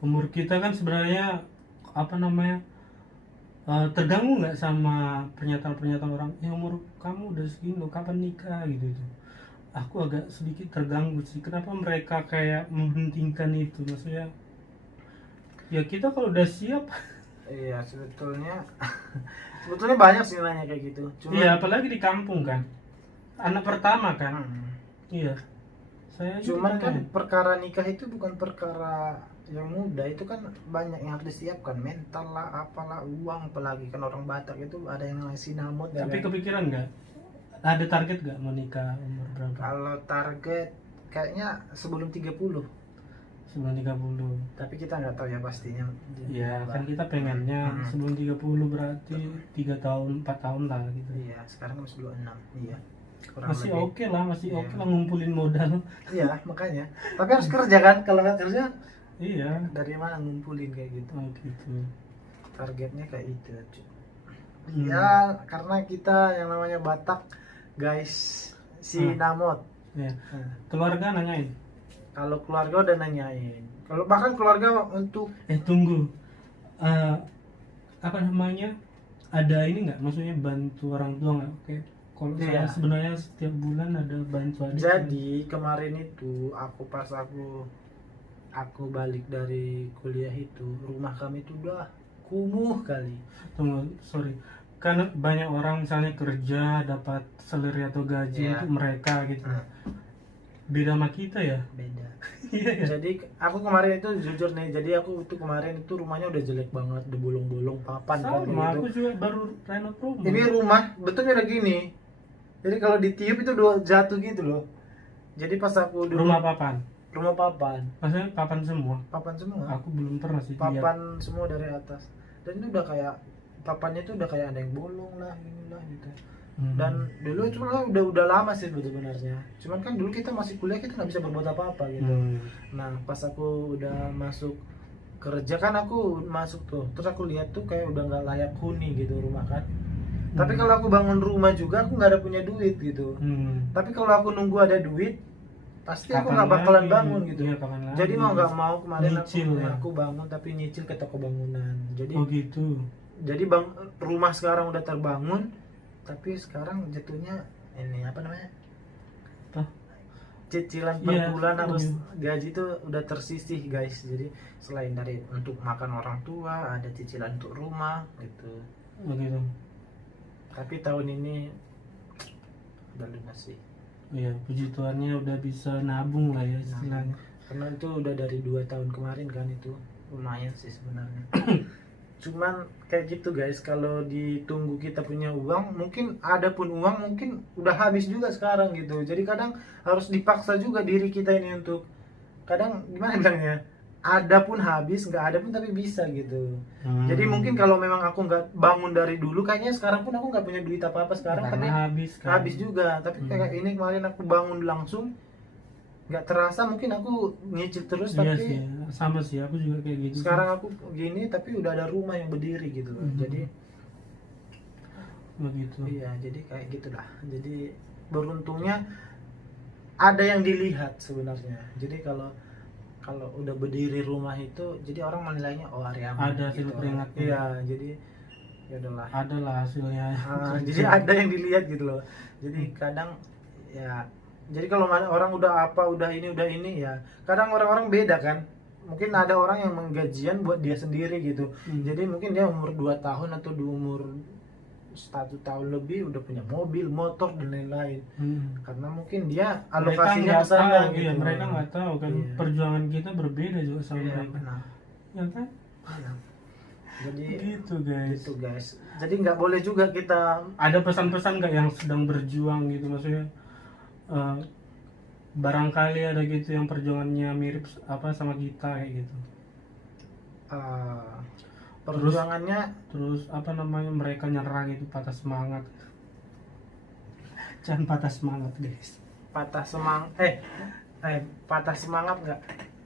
Umur kita kan sebenarnya apa namanya terganggu nggak sama pernyataan-pernyataan orang, umur kamu udah segini loh, kapan nikah gitu. Aku agak sedikit terganggu sih, kenapa mereka kayak mementingkan itu. Maksudnya ya kita kalau udah siap. Iya sebetulnya sebetulnya banyak sih nanya kayak gitu. Iya, apalagi di kampung kan, anak pertama kan. Iya, saya Cuman kan ditanya. perkara nikah itu bukan perkara yang mudah, itu kan banyak yang harus disiapkan, mental lah, apalah, uang, apalagi kan orang Batak itu ada yang namanya sinamot ya Tapi kan? kepikiran nggak, ada target nggak mau nikah umur berapa? Kalau target kayaknya sebelum 30, Sebelum 30. tapi kita nggak tahu ya pastinya. Ya kan kita pengennya sebelum 30, berarti 3 tahun 4 tahun lah gitu. Iya, sekarang kan masih 26. Iya. Kurang Masih lebih. oke lah, masih Iya. oke lah ngumpulin modal. Iya, makanya. Tapi harus kerja kan? Kalau nggak kerja Iya. dari mana ngumpulin kayak gitu? Oh gitu. Targetnya kayak itu. Hmm. Ya, karena kita yang namanya Batak, guys, sinamot. Ya. Nah, Keluarga nanyain. kalau keluarga udah nanyain. Kalau bahkan keluarga untuk Tunggu. Apa namanya? Ada ini nggak? Maksudnya bantu orang tua nggak? Oke. Kalau Iya. saya sebenarnya setiap bulan ada bantu adik. jadi kemarin itu aku pas aku balik dari kuliah itu, rumah kami itu udah kumuh kali. Tunggu, sorry. Karena banyak orang misalnya kerja dapat salary atau gaji Iya. untuk mereka gitu. Nah. Beda sama kita ya. Beda. Iya ya. Jadi aku kemarin itu jujur nih, jadi aku itu kemarin itu rumahnya udah jelek banget, udah bolong-bolong, papan kan Sama, gitu. aku juga baru renov rumah. Ini rumah betulnya udah gini. Jadi kalau ditiup itu udah jatuh gitu loh. Jadi pas aku dulu Rumah papan. rumah papan, Maksudnya papan semua. papan semua. Aku belum pernah sih lihat. Papan semua dari atas. Dan itu udah kayak papannya itu udah kayak ada yang bolong lah, inilah gitu. Dan dulu itu udah lama sih sebenarnya. Cuman kan dulu kita masih kuliah, kita nggak bisa berbuat apa-apa gitu. Nah pas aku udah masuk kerja kan, aku masuk tuh, terus aku lihat tuh kayak udah nggak layak huni gitu rumah kan. Tapi kalau aku bangun rumah juga aku nggak ada punya duit gitu. Tapi kalau aku nunggu ada duit, pasti aku Kapan nggak bakalan lagi? bangun gitu. Iya, kapan lagi? Jadi mau nggak mau kemarin Nyicil, ya? aku bangun tapi nyicil ke toko bangunan. Jadi Oh gitu. rumah sekarang udah terbangun, tapi sekarang jatuhnya ini apa namanya? Apa? Cicilan per Iya, bulan harus iya. gaji itu udah tersisih guys. Jadi selain dari untuk makan orang tua, ada cicilan untuk rumah gitu. Oh gitu. Tapi tahun ini udah lunas sih. Iya, puji Tuhannya udah bisa nabung lah ya istilahnya. Karena itu udah dari 2 tahun kemarin kan, itu lumayan sih sebenarnya. Cuman kayak gitu guys, kalau ditunggu kita punya uang, mungkin ada pun uang mungkin udah habis juga sekarang gitu. Jadi kadang harus dipaksa juga diri kita ini untuk, kadang gimana bilangnya, ada pun habis, nggak ada pun tapi bisa gitu. Jadi mungkin kalau memang aku nggak bangun dari dulu, kayaknya sekarang pun aku nggak punya duit apa-apa sekarang. Karena Tapi habis kan. habis juga. Tapi kayak ini kemarin aku bangun langsung, nggak terasa, mungkin aku nyicil terus. Iya Tapi sih, sama sih aku juga kayak gitu. sekarang aku gini, tapi udah ada rumah yang berdiri gitu loh. Jadi begitu. iya, jadi kayak gitulah. Jadi beruntungnya ada yang dilihat sebenarnya. Jadi kalau udah berdiri rumah itu, jadi orang menilainya oh Aryaman Ada hasil keringatnya. Iya, jadi ya udahlah. Ada lah hasilnya. Jadi ada yang dilihat gitu loh. Jadi kadang ya, jadi kalau orang udah ini ya, kadang orang-orang beda kan. Mungkin ada orang yang menggajian buat dia sendiri gitu. Jadi mungkin dia umur 2 tahun atau di umur 1 tahun lebih udah punya mobil, motor dan lain-lain. Karena mungkin dia alokasinya ke sana gitu. Iya, mereka nggak tahu kan Iya. perjuangan kita berbeda juga sama Iya, mereka. benar. Ya kan? Iya. Jadi Gitu guys. gitu guys. Jadi nggak boleh juga kita Ada pesan-pesan nggak yang sedang berjuang gitu, maksudnya barangkali ada gitu yang perjuangannya mirip apa sama kita kayak gitu. perjuangannya Terus apa namanya, mereka nyerah gitu, patah semangat. Jangan patah semangat guys. patah semangat nggak?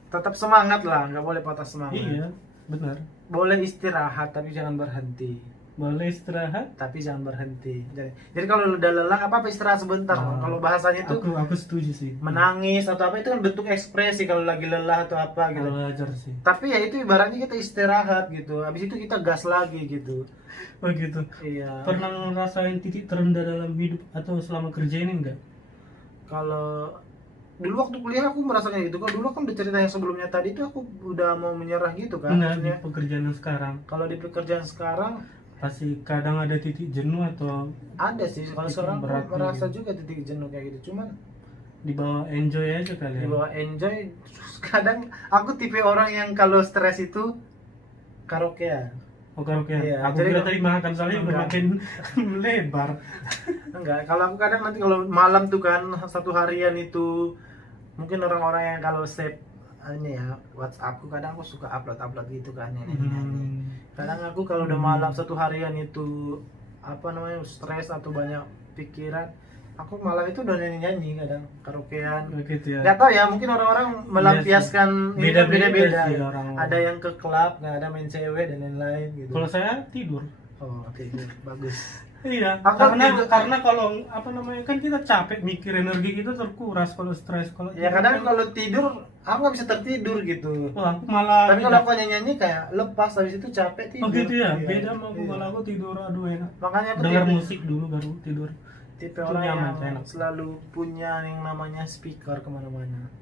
Tetap semangat lah, nggak boleh patah semangat. Iya, benar. Boleh istirahat tapi jangan berhenti. Boleh istirahat. Tapi jangan berhenti. Jadi kalau udah lelah nggak apa-apa, istirahat sebentar. Kalau bahasanya itu Aku setuju sih. menangis atau apa, itu kan bentuk ekspresi kalau lagi lelah atau apa gitu. Wajar sih. Tapi ya itu ibaratnya kita istirahat gitu. Habis itu kita gas lagi gitu. Begitu. Iya. Pernah ngerasain titik terendah dalam hidup atau selama kerja ini enggak? Kalau dulu waktu kuliah aku merasakan gitu. Kalau dulu kan udah cerita yang sebelumnya tadi itu aku udah mau menyerah gitu kan. Enggak, di Maksudnya pekerjaan yang sekarang. kalau di pekerjaan sekarang Pasti kadang ada titik jenuh atau ada sih. Kalau Titik sekarang aku beratnya merasa gitu. juga titik jenuh kayak gitu. Cuman di bawah enjoy aja kali ya. di bawah enjoy. Kadang aku tipe orang yang kalau stres itu karaokean. Oke oke. Iya, Aku jadi kira kalau- tadi makan, soalnya udah Enggak. makin lebar. Enggak, kalau aku kadang nanti kalau malam tuh kan, satu harian itu mungkin orang-orang yang kalau save ini ya WhatsAppku, kadang aku suka upload gitu kan nyanyi. Kadang aku kalau udah malam satu harian itu apa namanya stres atau banyak pikiran, aku malam itu udah nyanyi kadang karaokean. Begitu ya. Nggak tahu ya, mungkin orang-orang melampiaskan ini kan Beda-beda beda-beda. sih Ya. orang-orang. Ada yang ke klub, nggak ada main cewek dan lain-lain gitu. Kalau saya tidur. Oh, oke, bagus. Iya, Aku karena kalau apa namanya, kan kita capek mikir, energi kita terkuras kalau stres. Kalau Ya tidur kadang kan- kalau tidur aku nggak bisa tertidur gitu. Wah, aku malah Tapi kalau aku nyanyi kayak lepas, habis itu capek tidur. oh gitu ya, Iya, beda sama aku. iya. Kalau aku tidur aduh enak. Makanya aku Dengar tipe, musik dulu baru tidur. tipe Itu orang nyaman, yang enak. selalu punya yang namanya speaker kemana-mana.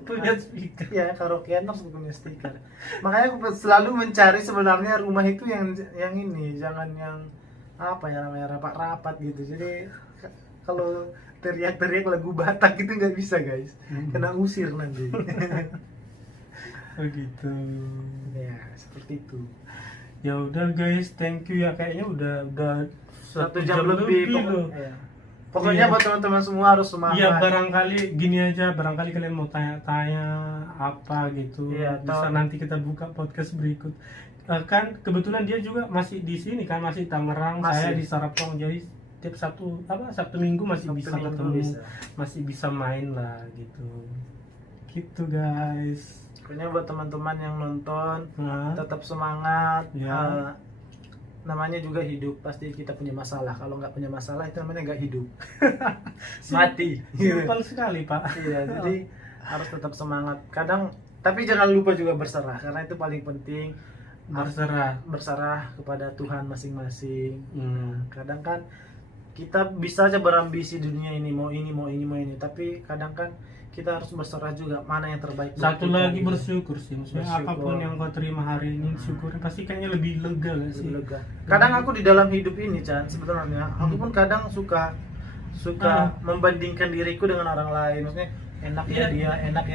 Punya speaker. Ya karaokean harus punya speaker. Makanya aku selalu mencari sebenarnya rumah itu yang ini, jangan yang apa ya namanya rapat-rapat gitu. Jadi kalau teriak-teriak lagu Batak itu nggak bisa guys, kena usir nanti. Oh gitu. Ya seperti itu. Ya udah guys, thank you ya, kayaknya udah 1 jam lebih loh. Iya. Pokoknya Iya. buat teman-teman semua harus semangat. Iya, barangkali gini aja, barangkali kalian mau tanya-tanya apa gitu, Iya, bisa atau- nanti kita buka podcast berikut. Kan kebetulan dia juga masih di sini kan, masih Tangerang, Masih. saya di Serpong, jadi tiap Sabtu Minggu masih Sabtu bisa Minggu ketemu, bisa. masih bisa main lah gitu. Gitu guys. Pokoknya buat teman-teman yang nonton Nah, tetap semangat. Iya. namanya juga hidup, pasti kita punya masalah. Kalau nggak punya masalah itu namanya nggak hidup. Mati. Simpel sekali, Pak. Iya, jadi harus tetap semangat. Kadang tapi jangan lupa juga berserah, karena itu paling penting. Berserah kepada Tuhan masing-masing. Kadang kan kita bisa aja berambisi dunia ini, mau ini, mau ini, mau ini, tapi kadang kan kita harus berserah juga mana yang terbaik buat Satu kita, lagi gitu. bersyukur sih, maksudnya Bersyukur. apapun yang kau terima hari ini syukur pasti kayaknya lebih lega gak sih? Lebih lega. Kadang aku di dalam hidup ini, Chan, sebenarnya aku pun kadang suka membandingkan diriku dengan orang lain, maksudnya enaknya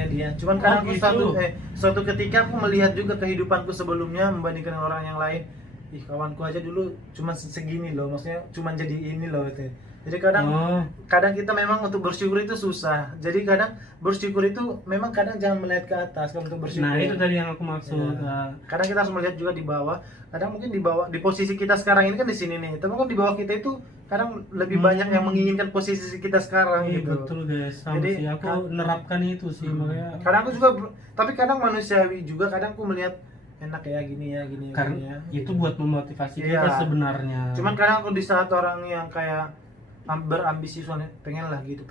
dia. Cuman kadang aku gitu. suatu ketika aku melihat juga kehidupanku sebelumnya membandingkan dengan orang yang lain. Ih, kawanku aja dulu cuma segini loh, maksudnya cuma jadi ini loh gitu. Jadi kadang kita memang untuk bersyukur itu susah. Jadi kadang bersyukur itu memang kadang jangan melihat ke atas kalau untuk bersyukur. Nah, itu tadi yang aku maksud. Ya. Kadang kita harus melihat juga di bawah. Kadang mungkin di bawah, di posisi kita sekarang ini kan di sini nih. Tapi kan di bawah kita itu kadang lebih banyak yang menginginkan posisi kita sekarang Iya, gitu. betul guys. Sama Jadi, sih aku nerapkan itu sih makanya. Kadang aku juga tapi kadang manusiawi juga, kadang aku melihat enak ya gini ya, gini Karena ya. itu gitu. buat memotivasi Iya. kita sebenarnya. Cuman kadang aku di saat orang yang kayak berambisi soalnya pengen lah gitu.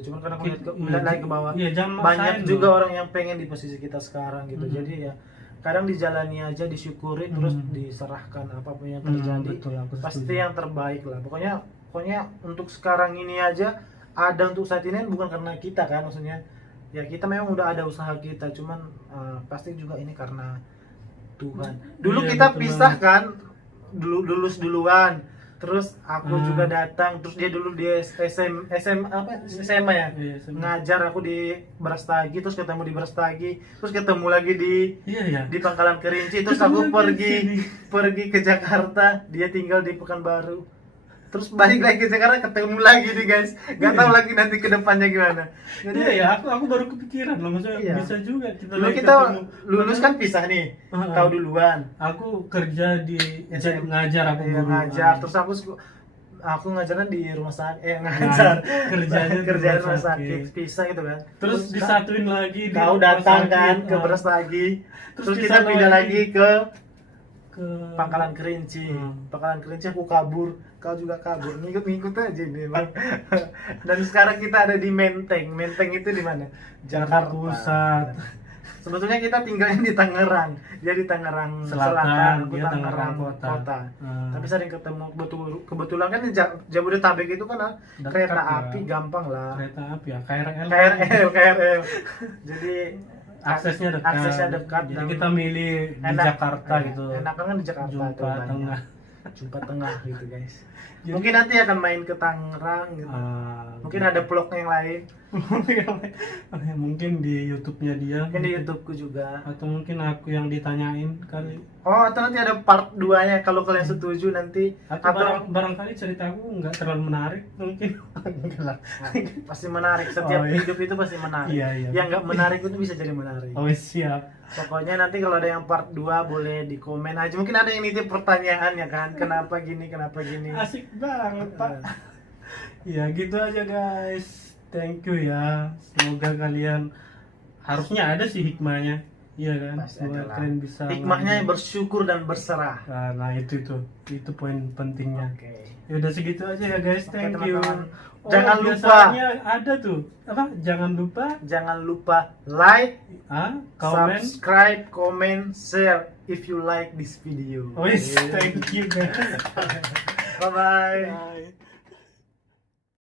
Cuman kadang aku melihat lagi ke bawah. Iya, jangan Banyak maksain juga loh. orang yang pengen di posisi kita sekarang gitu. Jadi ya kadang dijalani aja, disyukuri, terus diserahkan apapun yang terjadi. Betul, aku Pasti setuju. yang terbaik lah. Pokoknya untuk sekarang ini aja ada untuk saat ini bukan karena kita kan, maksudnya ya kita memang udah ada usaha kita, cuman pasti juga ini karena Tuhan. Dulu Iya, kita betul pisah kan, lulus duluan. Terus aku juga datang, terus dia dulu di SMA ya, Iya, SMA. ngajar aku di Brastagi, terus ketemu di Brastagi, terus ketemu lagi Iya. di Pangkalan Kerinci, terus Ketemu aku lagi pergi ke Jakarta, dia tinggal di Pekanbaru. Terus balik lagi ke Jakarta, ketemu lagi nih guys. Gak tahu lagi nanti ke depannya gimana. Jadi Iya ya, aku baru kepikiran loh, maksudnya Iya. bisa juga kita dulu lagi kita ketemu. lulus kan pisah nih. Kau duluan. Aku kerja di SM. ngajar, aku Iya, guru. ngajar. Terus aku ngajarnya di rumah sakit, kerjanya di kerjaan rumah rumah sakit. sakit, pisah gitu kan. Terus disatuin lagi di kau rumah datang sakit. kan ke Brastagi. Terus di kita sana pindah lagi ke ke Pangkalan Kerinci. Pangkalan Kerinci aku kabur, kau juga kabur, ngikut aja nih bang. Dan sekarang kita ada di Menteng. Menteng itu di mana? Jakarta Pusat. Sebetulnya kita tinggalnya di Tangerang. Dia di Tangerang Selatan, aku dia Tangerang Tangerang kota. Hmm. Tapi sering ketemu, kebetulan kan di Jabodetabek itu kan Dekat kereta ya. api gampang lah. Kereta api ya, KRL. KRL. Jadi Aksesnya dekat. Jadi dan kita milih di enak. Jakarta gitu. Enakan kan di Jakarta tuh Jumpa banyak. Tengah. Jumpa Tengah gitu guys. Jadi- Mungkin nanti akan main ke Tangerang gitu. Mungkin ada vlog yang lain. mungkin di YouTube-nya dia. Mungkin di YouTubeku juga. Atau mungkin aku yang ditanyain kali. Oh, atau nanti ada part 2-nya kalau kalian setuju nanti. Atau barangkali ceritaku nggak terlalu menarik mungkin. Enggak lah. Pasti menarik. Setiap Oh, iya. hidup itu pasti menarik. Iya. Yang nggak menarik itu bisa jadi menarik. Oh siap. Pokoknya nanti kalau ada yang part 2 boleh di komen aja. Mungkin ada yang nitip pertanyaan ya kan. Kenapa gini? Asik banget Pak. Ya gitu aja guys. Thank you ya. Semoga kalian harusnya ada sih hikmahnya. Iya kan? Pasti Semoga adalah. kalian bisa Hikmahnya ngambil. bersyukur dan berserah. Nah itu poin pentingnya. Oke. Ya udah segitu aja ya guys. Oke, Thank you. teman-teman. Jangan lupa. biasanya ada tuh apa? Jangan lupa like, comment. subscribe, comment, share if you like this video. Oh yes, thank you guys. Bye bye. Bye.